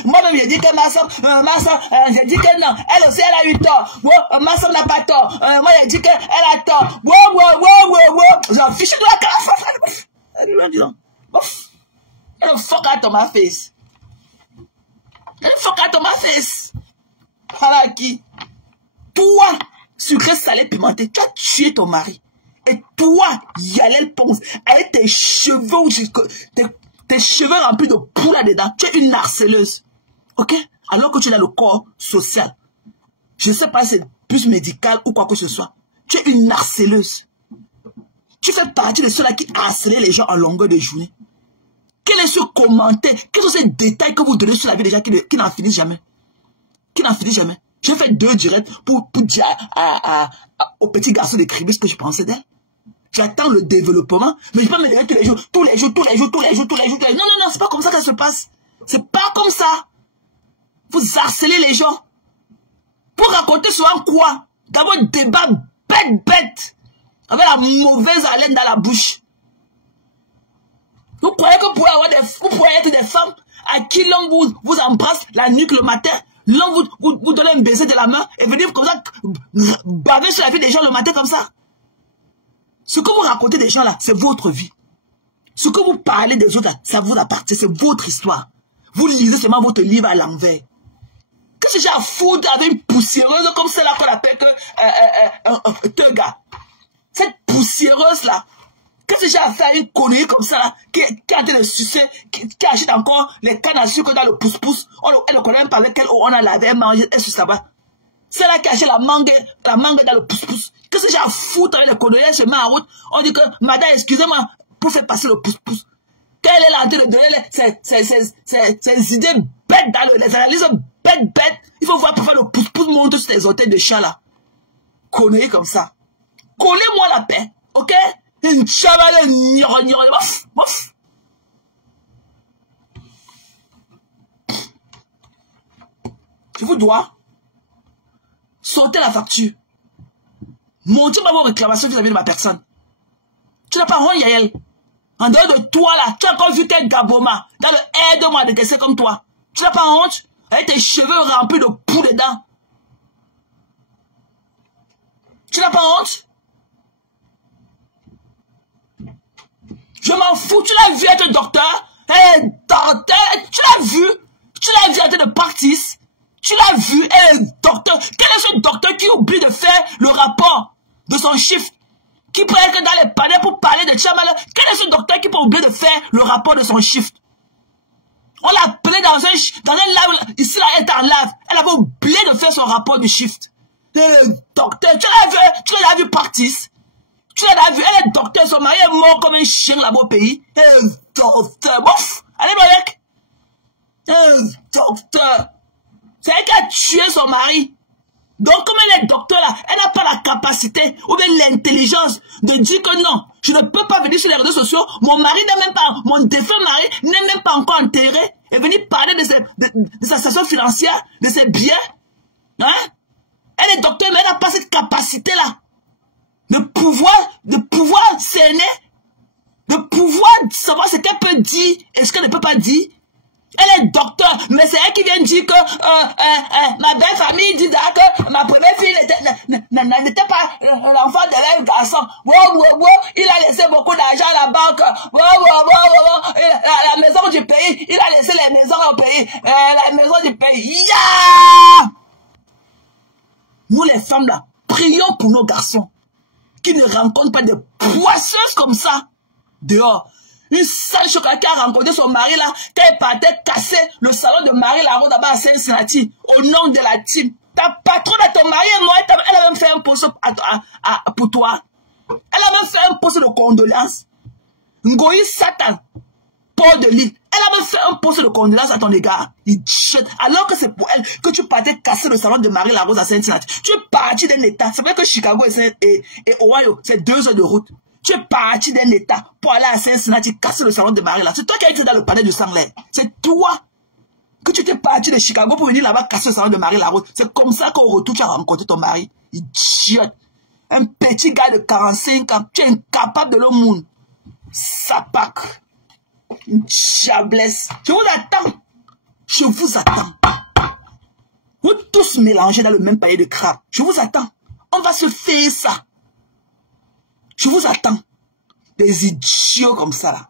Moi-même, j'ai dit que j'ai dit que non, elle aussi, elle a eu tort. Ma soeur n'a pas tort. Moi, j'ai dit qu'elle a tort. J'en fiche de la carafe. Elle fuck out of my face. Elle fuck out of my face. Voilà qui? Toi, sucré, salé, pimenté, tu as tué ton mari. Et toi, Yalel Ponce, avec tes cheveux remplis de poux là-dedans, tu es une harceleuse. Ok? Alors que tu es dans le corps social. Je ne sais pas si c'est plus médical ou quoi que ce soit. Tu es une harceleuse. Tu fais partie de ceux-là qui harcèlent les gens en longueur de journée. Quel est ce commentaire? Quels sont ces détails que vous donnez sur la vie des gens qui n'en finissent jamais? Qui n'en finissent jamais? J'ai fait 2 directs pour dire au petit garçon d'écrire ce que je pensais d'elle. J'attends le développement, mais je peux me dire tous les jours. Non, c'est pas comme ça que ça se passe. C'est pas comme ça. Vous harcelez les gens. Pour raconter souvent quoi? D'avoir un débat bête, avec la mauvaise haleine dans la bouche. Vous croyez que vous pouvez être des femmes à qui l'homme vous embrasse la nuque le matin, l'homme vous donne un baiser de la main et venir comme ça baver sur la vie des gens le matin comme ça? Ce que vous racontez des gens là, c'est votre vie. Ce que vous parlez des autres là, ça vous appartient, c'est votre histoire. Vous lisez seulement votre livre à l'envers. Qu'est-ce que j'ai à foutre avec une poussiéreuse comme celle-là qu'on appelle que Teuga? Cette poussiéreuse là, qu'est-ce que j'ai à faire une connerie comme ça là, qui est en train de sucer, qui achète encore les cannes à sucre dans le pouce-pouce. Elle ne connaît même pas avec quelle eau on a lavé, elle mange, elle suce là-bas. Celle-là qui achète la mangue dans le pouce-pouce. Qu'est-ce que j'ai à foutre avec les conneries? Je mets en route. On dit que, madame, excusez-moi, pour faire passer le pouce-pouce. Quand elle est là en train de donner ces idées bêtes, les analyses bêtes, il faut voir pour faire le pouce-pouce monter sur les hôtels de chat là. Conneries comme ça. Connais-moi la paix, ok? Une chavale, bof. Je vous dois sortez la facture. Montez-moi vos réclamations vis-à-vis de ma personne. Tu n'as pas honte, Yael. En dehors de toi, là, tu as encore vu tes Gaboma dans le aide-moi de caisser comme toi. Tu n'as pas honte? Avec tes cheveux remplis de poux dedans. Tu n'as pas honte? Je m'en fous, tu l'as vu être docteur? Docteur, tu l'as vu? Tu l'as vu être de partis? Tu l'as vu, docteur? Quel est ce docteur qui oublie de faire le rapport de son chiffre? Qui prend que dans les panels pour parler de Tchamala? Quel est ce docteur qui peut oublier de faire le rapport de son chiffre? On l'a appelé dans un live, ici là, elle est en live. Elle avait oublié de faire son rapport de shift. Docteur, tu l'as vu partir. Tu l'as vu, elle est docteur, son mari est mort comme un chien là-bas au pays. Docteur, bouf, allez, Malek. Docteur, c'est elle qui a tué son mari. Donc, comme elle est docteur là, elle n'a pas la capacité ou bien l'intelligence de dire que non, je ne peux pas venir sur les réseaux sociaux, mon mari n'est même pas, mon défunt mari n'est même pas encore enterré, et venir parler de sa situation financière, de ses biens. Hein? Elle est docteur, mais elle n'a pas cette capacité-là de pouvoir cerner, de pouvoir savoir ce qu'elle peut dire et ce qu'elle ne peut pas dire. Elle est docteur, mais c'est elle qui vient dire que ma belle famille dit que ma première fille n'était pas l'enfant de leur garçon. Il a laissé beaucoup d'argent à la banque. La maison du pays, il a laissé les maisons au pays. La maison du pays. Yeah! Nous les femmes là, prions pour nos garçons qui ne rencontrent pas des poisseuses comme ça dehors. Une sale chocolat qui a rencontré son mari là, quand elle partait casser le salon de Marie Larose là-bas à Cincinnati, au nom de la team. Ta patronne de ton mari est morte, elle a même fait un poste pour toi. Elle a même fait un poste de condoléances. Ngoï Satan, Paul de Lille, elle a même fait un poste de condoléances à ton égard. Alors que c'est pour elle que tu partais casser le salon de Marie Larose à Cincinnati. Tu es parti d'un état. C'est vrai que Chicago et Ohio, c'est 2 heures de route. Tu es parti d'un état pour aller à Cincinnati casser le salon de Marie là. C'est toi qui as été dans le palais de Stanley. C'est toi que tu t'es parti de Chicago pour venir là-bas casser le salon de Marie Larose. C'est comme ça qu'au retour tu as rencontré ton mari. Idiote. Un petit gars de 45 ans. Tu es incapable de le monde. Sapac. Une chablesse. Je vous attends. Je vous attends. Vous tous mélangés dans le même paillet de crabe. Je vous attends. On va se faire ça. Je vous attends. Des idiots comme ça là.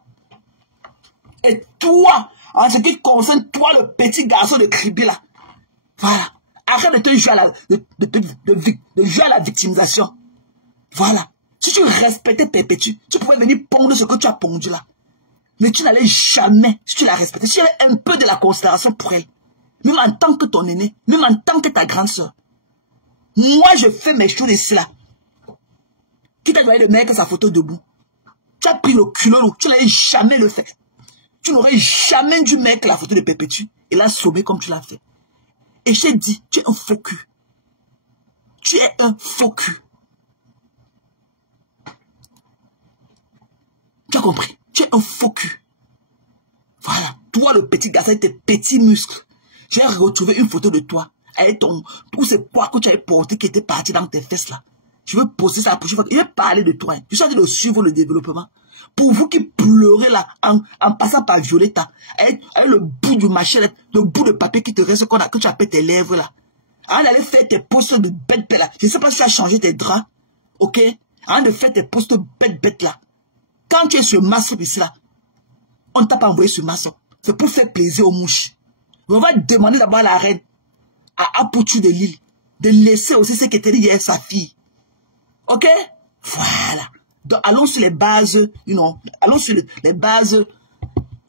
Et toi, en ce qui concerne toi, le petit garçon de Kribi là. Voilà. Arrête de te jouer de jouer à la victimisation. Voilà. Si tu respectais Perpétue, tu pouvais venir pondre ce que tu as pondu là. Mais tu n'allais jamais, si tu la respectais, si tu avais un peu de la considération pour elle. Même en tant que ton aîné, même en tant que ta grande soeur. Moi, je fais mes choses ici là. Qui t'a envoyé de mettre sa photo debout? Tu as pris le culot, tu n'allais jamais le faire. Tu n'aurais jamais dû mettre la photo de Perpétue et la sauver comme tu l'as fait. Et je t'ai dit, tu es un faux cul. Tu es un faux cul. Tu as compris? Tu es un faux cul. Voilà. Toi, le petit garçon avec tes petits muscles. J'ai retrouvé une photo de toi avec tous ces poids que tu avais portés qui étaient partis dans tes fesses là. Je veux poser ça la prochaine fois. Je vais parler de toi. Je suis en train de suivre le développement. Pour vous qui pleurez là, en passant par Violetta, avec le bout du machin, le bout de papier qui te reste, que tu appelles tes lèvres là. Avant d'aller faire tes postes de bête là. Je ne sais pas si tu as changé tes draps. Ok? Avant de faire tes postes de bête là. Quand tu es sur masse ici là, on ne t'a pas envoyé sur masse. C'est pour faire plaisir aux mouches. On va demander d'abord à la reine, à Apoutu de Lille, de laisser aussi ce qu'était hier sa fille. Ok? Voilà. Donc, allons sur les bases, allons sur les bases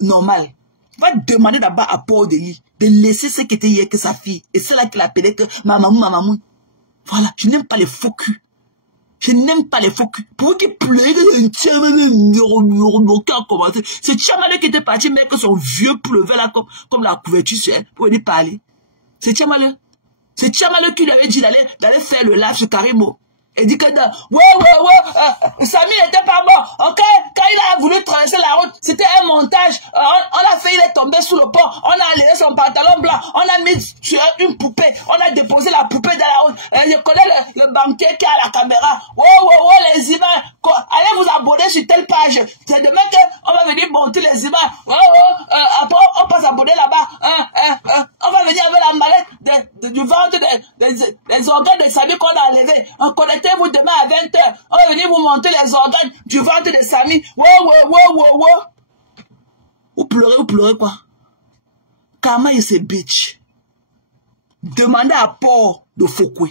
normales. On va demander d'abord à Paul de Lille de laisser ce qu'était hier que sa fille. Et c'est là qu'il appelait que mamamou. Voilà. Je n'aime pas les faux culs. Je n'aime pas les faux culs. Pour eux qui pleuraient, c'est Tchamaleu qui était parti mettre son vieux pullover là comme la couverture sur elle pour venir parler. C'est Tchamaleu. C'est Tchamaleu qui lui avait dit d'aller faire le live sur Karimo. Et dit que Samy n'était pas bon. Ok, quand il a voulu traverser la route, c'était un montage. On a fait, il est tombé sous le pont. On a enlevé son pantalon blanc. On a mis sur une poupée. On a déposé la poupée dans la route. Je connais le banquier qui a la caméra. Les images. allez vous abonner sur telle page. C'est demain qu'on va venir monter les images. Après, on passe abonner là-bas. On va venir avec la mallette du ventre des organes de Samy qu'on a enlevés. Connectez-vous demain à 20h. On va venir vous monter les organes du ventre de Samy. Vous pleurez quoi? Kama et ses bitch. Demandez à Port de Fokwe.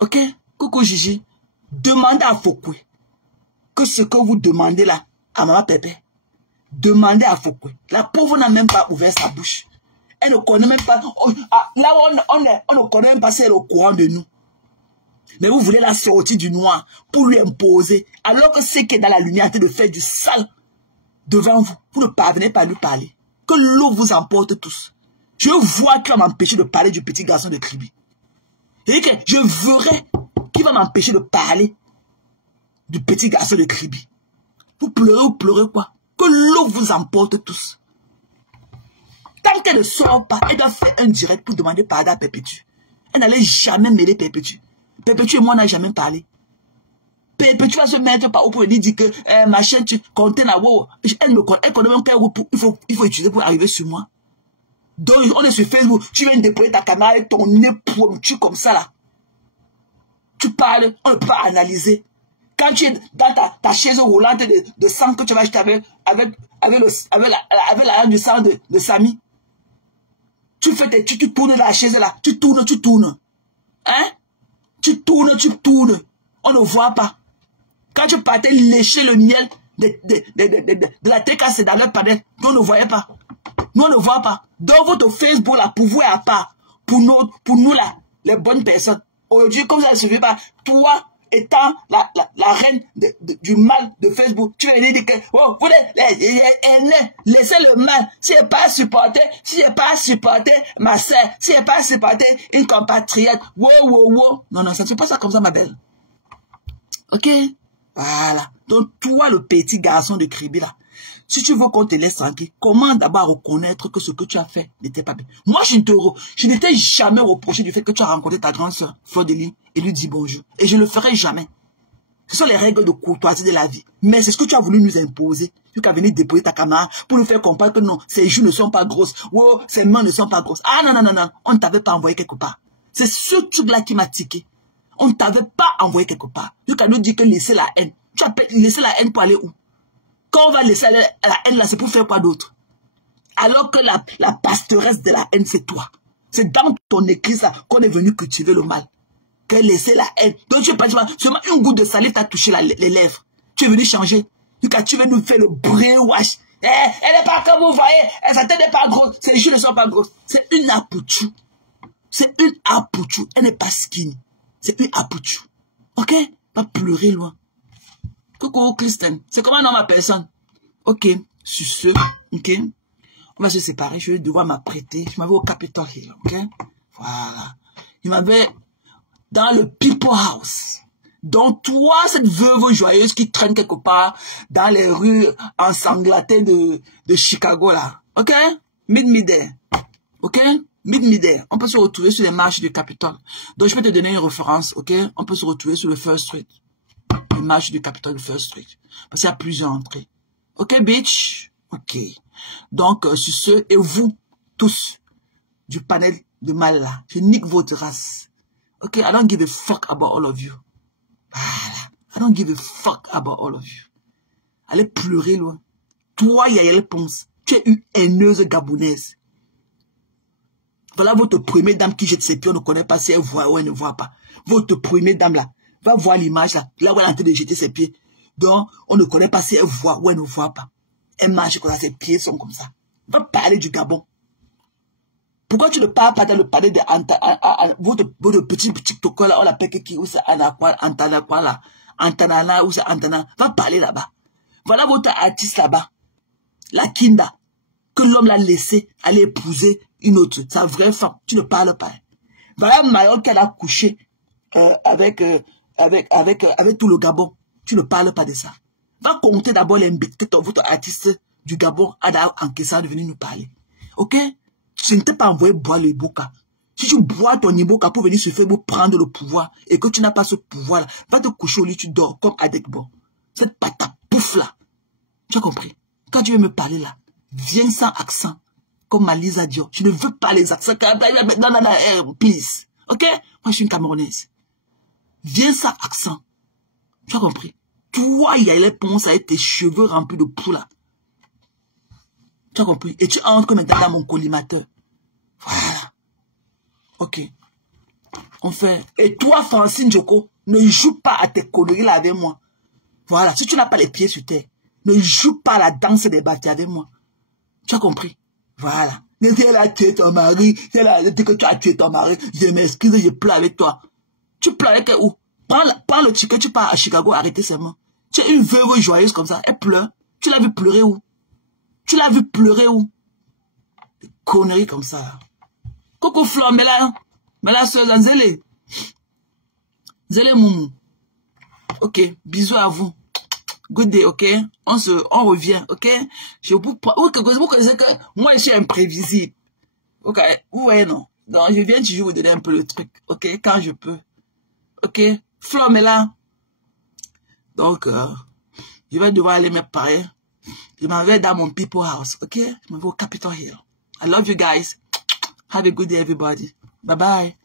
Ok? Coucou Gigi. Demandez à Fokwe que ce que vous demandez là à Maman Pépé. Demandez à Fokwe. La pauvre n'a même pas ouvert sa bouche. Elle ne connaît même pas. Là on ne connaît même pas si elle est au courant de nous. Mais vous voulez la sortir du noir pour lui imposer. Alors que ce qui est dans la lumière de faire du sale devant vous. Vous ne parvenez pas à lui parler. Que l'eau vous emporte tous. Je vois qu'il va m'empêcher de parler du petit garçon de Kribi. Et que je verrai qu'il va m'empêcher de parler du petit garçon de Kribi. Vous pleurez quoi? Que l'eau vous emporte tous. Tant qu'elle ne sort pas, elle doit faire un direct pour demander pardon à Perpétue. Elle n'allait jamais mêler Perpétue. Perpétue et moi n'a jamais parlé. Perpétue va se mettre par où pour lui dire que ma chaîne, tu comptes la wow. Elle connaît même quel groupe il faut utiliser pour arriver sur moi. Donc on est sur Facebook, tu viens de déployer ta caméra et ton nez pointu comme ça là. Tu parles, on ne peut pas analyser. Quand tu es dans ta chaise roulante de sang que tu vas acheter avec la langue du sang de Samy, tu tournes la chaise là, tu tournes. Hein? Tu tournes. On ne voit pas. Quand tu partais lécher le miel de la TKC dans leur panel, nous ne voyons pas. Nous ne voyons pas. Dans votre Facebook là, pour vous et à part, pour nous là, les bonnes personnes. Aujourd'hui, comme ça ne suffit pas, toi étant la reine du mal de Facebook, tu vas dire que oh, vous laissez le mal. Si elle n'est pas supporté, ma soeur, si elle n'est pas supporté, une compatriote, wow. Non, ça ne se passe pas comme ça, ma belle. Ok? Voilà. Donc, toi, le petit garçon de Kribi, là, si tu veux qu'on te laisse tranquille, comment d'abord reconnaître que ce que tu as fait n'était pas bien? Moi, je ne t'ai jamais reproché du fait que tu as rencontré ta grande soeur, Flordeline, et lui dit bonjour. Et je ne le ferai jamais. Ce sont les règles de courtoisie de la vie. Mais c'est ce que tu as voulu nous imposer. Tu as venu déposer ta caméra pour nous faire comprendre que non, ses joues ne sont pas grosses. Wow, ses mains ne sont pas grosses. Ah non. On ne t'avait pas envoyé quelque part. C'est ce truc-là qui m'a tiqué. On ne t'avait pas envoyé quelque part. Tu as nous dit que laisser la haine. Tu as laissé la haine pour aller où? Quand on va laisser la haine là, c'est pour faire quoi d'autre? Alors que la pastoresse de la haine, c'est toi. C'est dans ton église là qu'on est venu cultiver le mal. Que laisser la haine. Donc tu es pas seulement une goutte de salive t'a touché les lèvres. Tu es venu changer. Tu veux nous faire le brainwash. Elle n'est pas comme vous voyez. Sa tête n'est pas grosse. Ses joues ne sont pas grosses. C'est une apouchou. Elle n'est pas skinny. C'est une apouchou. Ok? Pas pleurer loin. Coucou Christine. C'est comment non ma personne? Ok. Sur ce. Ok? On va se séparer. Je vais devoir m'apprêter. Je m'avais au Capitol Hill. Ok? Voilà. Il m'avait dans le People House. Donc, toi, cette veuve joyeuse qui traîne quelque part dans les rues ensanglatées de Chicago, là. OK? Mid-Midday. OK? Mid-Midday. On peut se retrouver sur les marches du Capitole. Donc, je peux te donner une référence. OK? On peut se retrouver sur le First Street. Les marches du Capitole, First Street. Parce qu'il y a plusieurs entrées. OK, bitch? OK. Donc, sur ce, et vous, tous, du panel de mal là, je nique votre race. OK, I don't give a fuck about all of you. Voilà. I don't give a fuck about all of you. Allez pleurer loin. Toi, Yaya Ponce, tu es une haineuse gabonaise. Voilà votre première dame qui jette ses pieds, on ne connaît pas si elle voit ou elle ne voit pas. Votre première dame là, va voir l'image là, là où elle est en train de jeter ses pieds. Donc, on ne connaît pas si elle voit ou elle ne voit pas. Elle marche comme ça, ses pieds sont comme ça. Va parler du Gabon. Pourquoi tu ne parles pas dans le palais de votre petit TikToker là, on l'appelle qui, ou c'est Antanakwa là, Antanana, ou c'est Antana, va parler là-bas. Voilà votre artiste là-bas, la Kinda, que l'homme l'a laissé aller épouser une autre, sa vraie femme, tu ne parles pas. Voilà Mayotte qu'elle a couché avec tout le Gabon, tu ne parles pas de ça. Va compter d'abord les bits que votre artiste du Gabon a encaissé de venir nous parler. Ok? Je ne t'ai pas envoyé boire le Iboka. Si tu bois ton Iboka pour venir sur Facebook prendre le pouvoir et que tu n'as pas ce pouvoir-là, va te coucher au lit, tu dors comme Adekbo. Cette patapouf là. Tu as compris? Quand tu veux me parler là, viens sans accent. Comme Malisa Diop. Je ne veux pas les accents. Non, please. Ok? Moi, je suis une Camerounaise. Viens sans accent. Tu as compris? Toi, il y a les ponces avec tes cheveux remplis de poux là. Tu as compris? Et tu entres comme dans mon collimateur. Voilà. Ok. On fait. Et toi, Francine Djoko, ne joue pas à tes conneries là avec moi. Voilà. Si tu n'as pas les pieds sur terre, ne joue pas la danse des bâtis avec moi. Tu as compris? Voilà. Elle a tué ton mari. Elle a dit que tu as tué ton mari. Je m'excuse, je pleure avec toi. Tu pleures avec où? Prends le ticket, tu pars à Chicago, arrêtez seulement. Tu es une veuve joyeuse comme ça. Elle pleure. Tu l'as vu pleurer où? Tu l'as vu pleurer où? Des conneries comme ça. Coco Flor, mais là, soeur Zélé. Zélé Moumou. Ok, bisous à vous. Good day, ok? On revient, ok? Vous connaissez que moi, je suis imprévisible. Ok? Ouais, non. Donc, je viens toujours vous donner un peu le truc, ok? Quand je peux. Ok? Flor, mais là. Donc, je vais devoir aller me préparer. Je m'en vais dans mon people house, ok? Je m'en vais au Capitol Hill. I love you guys. Have a good day, everybody. Bye bye.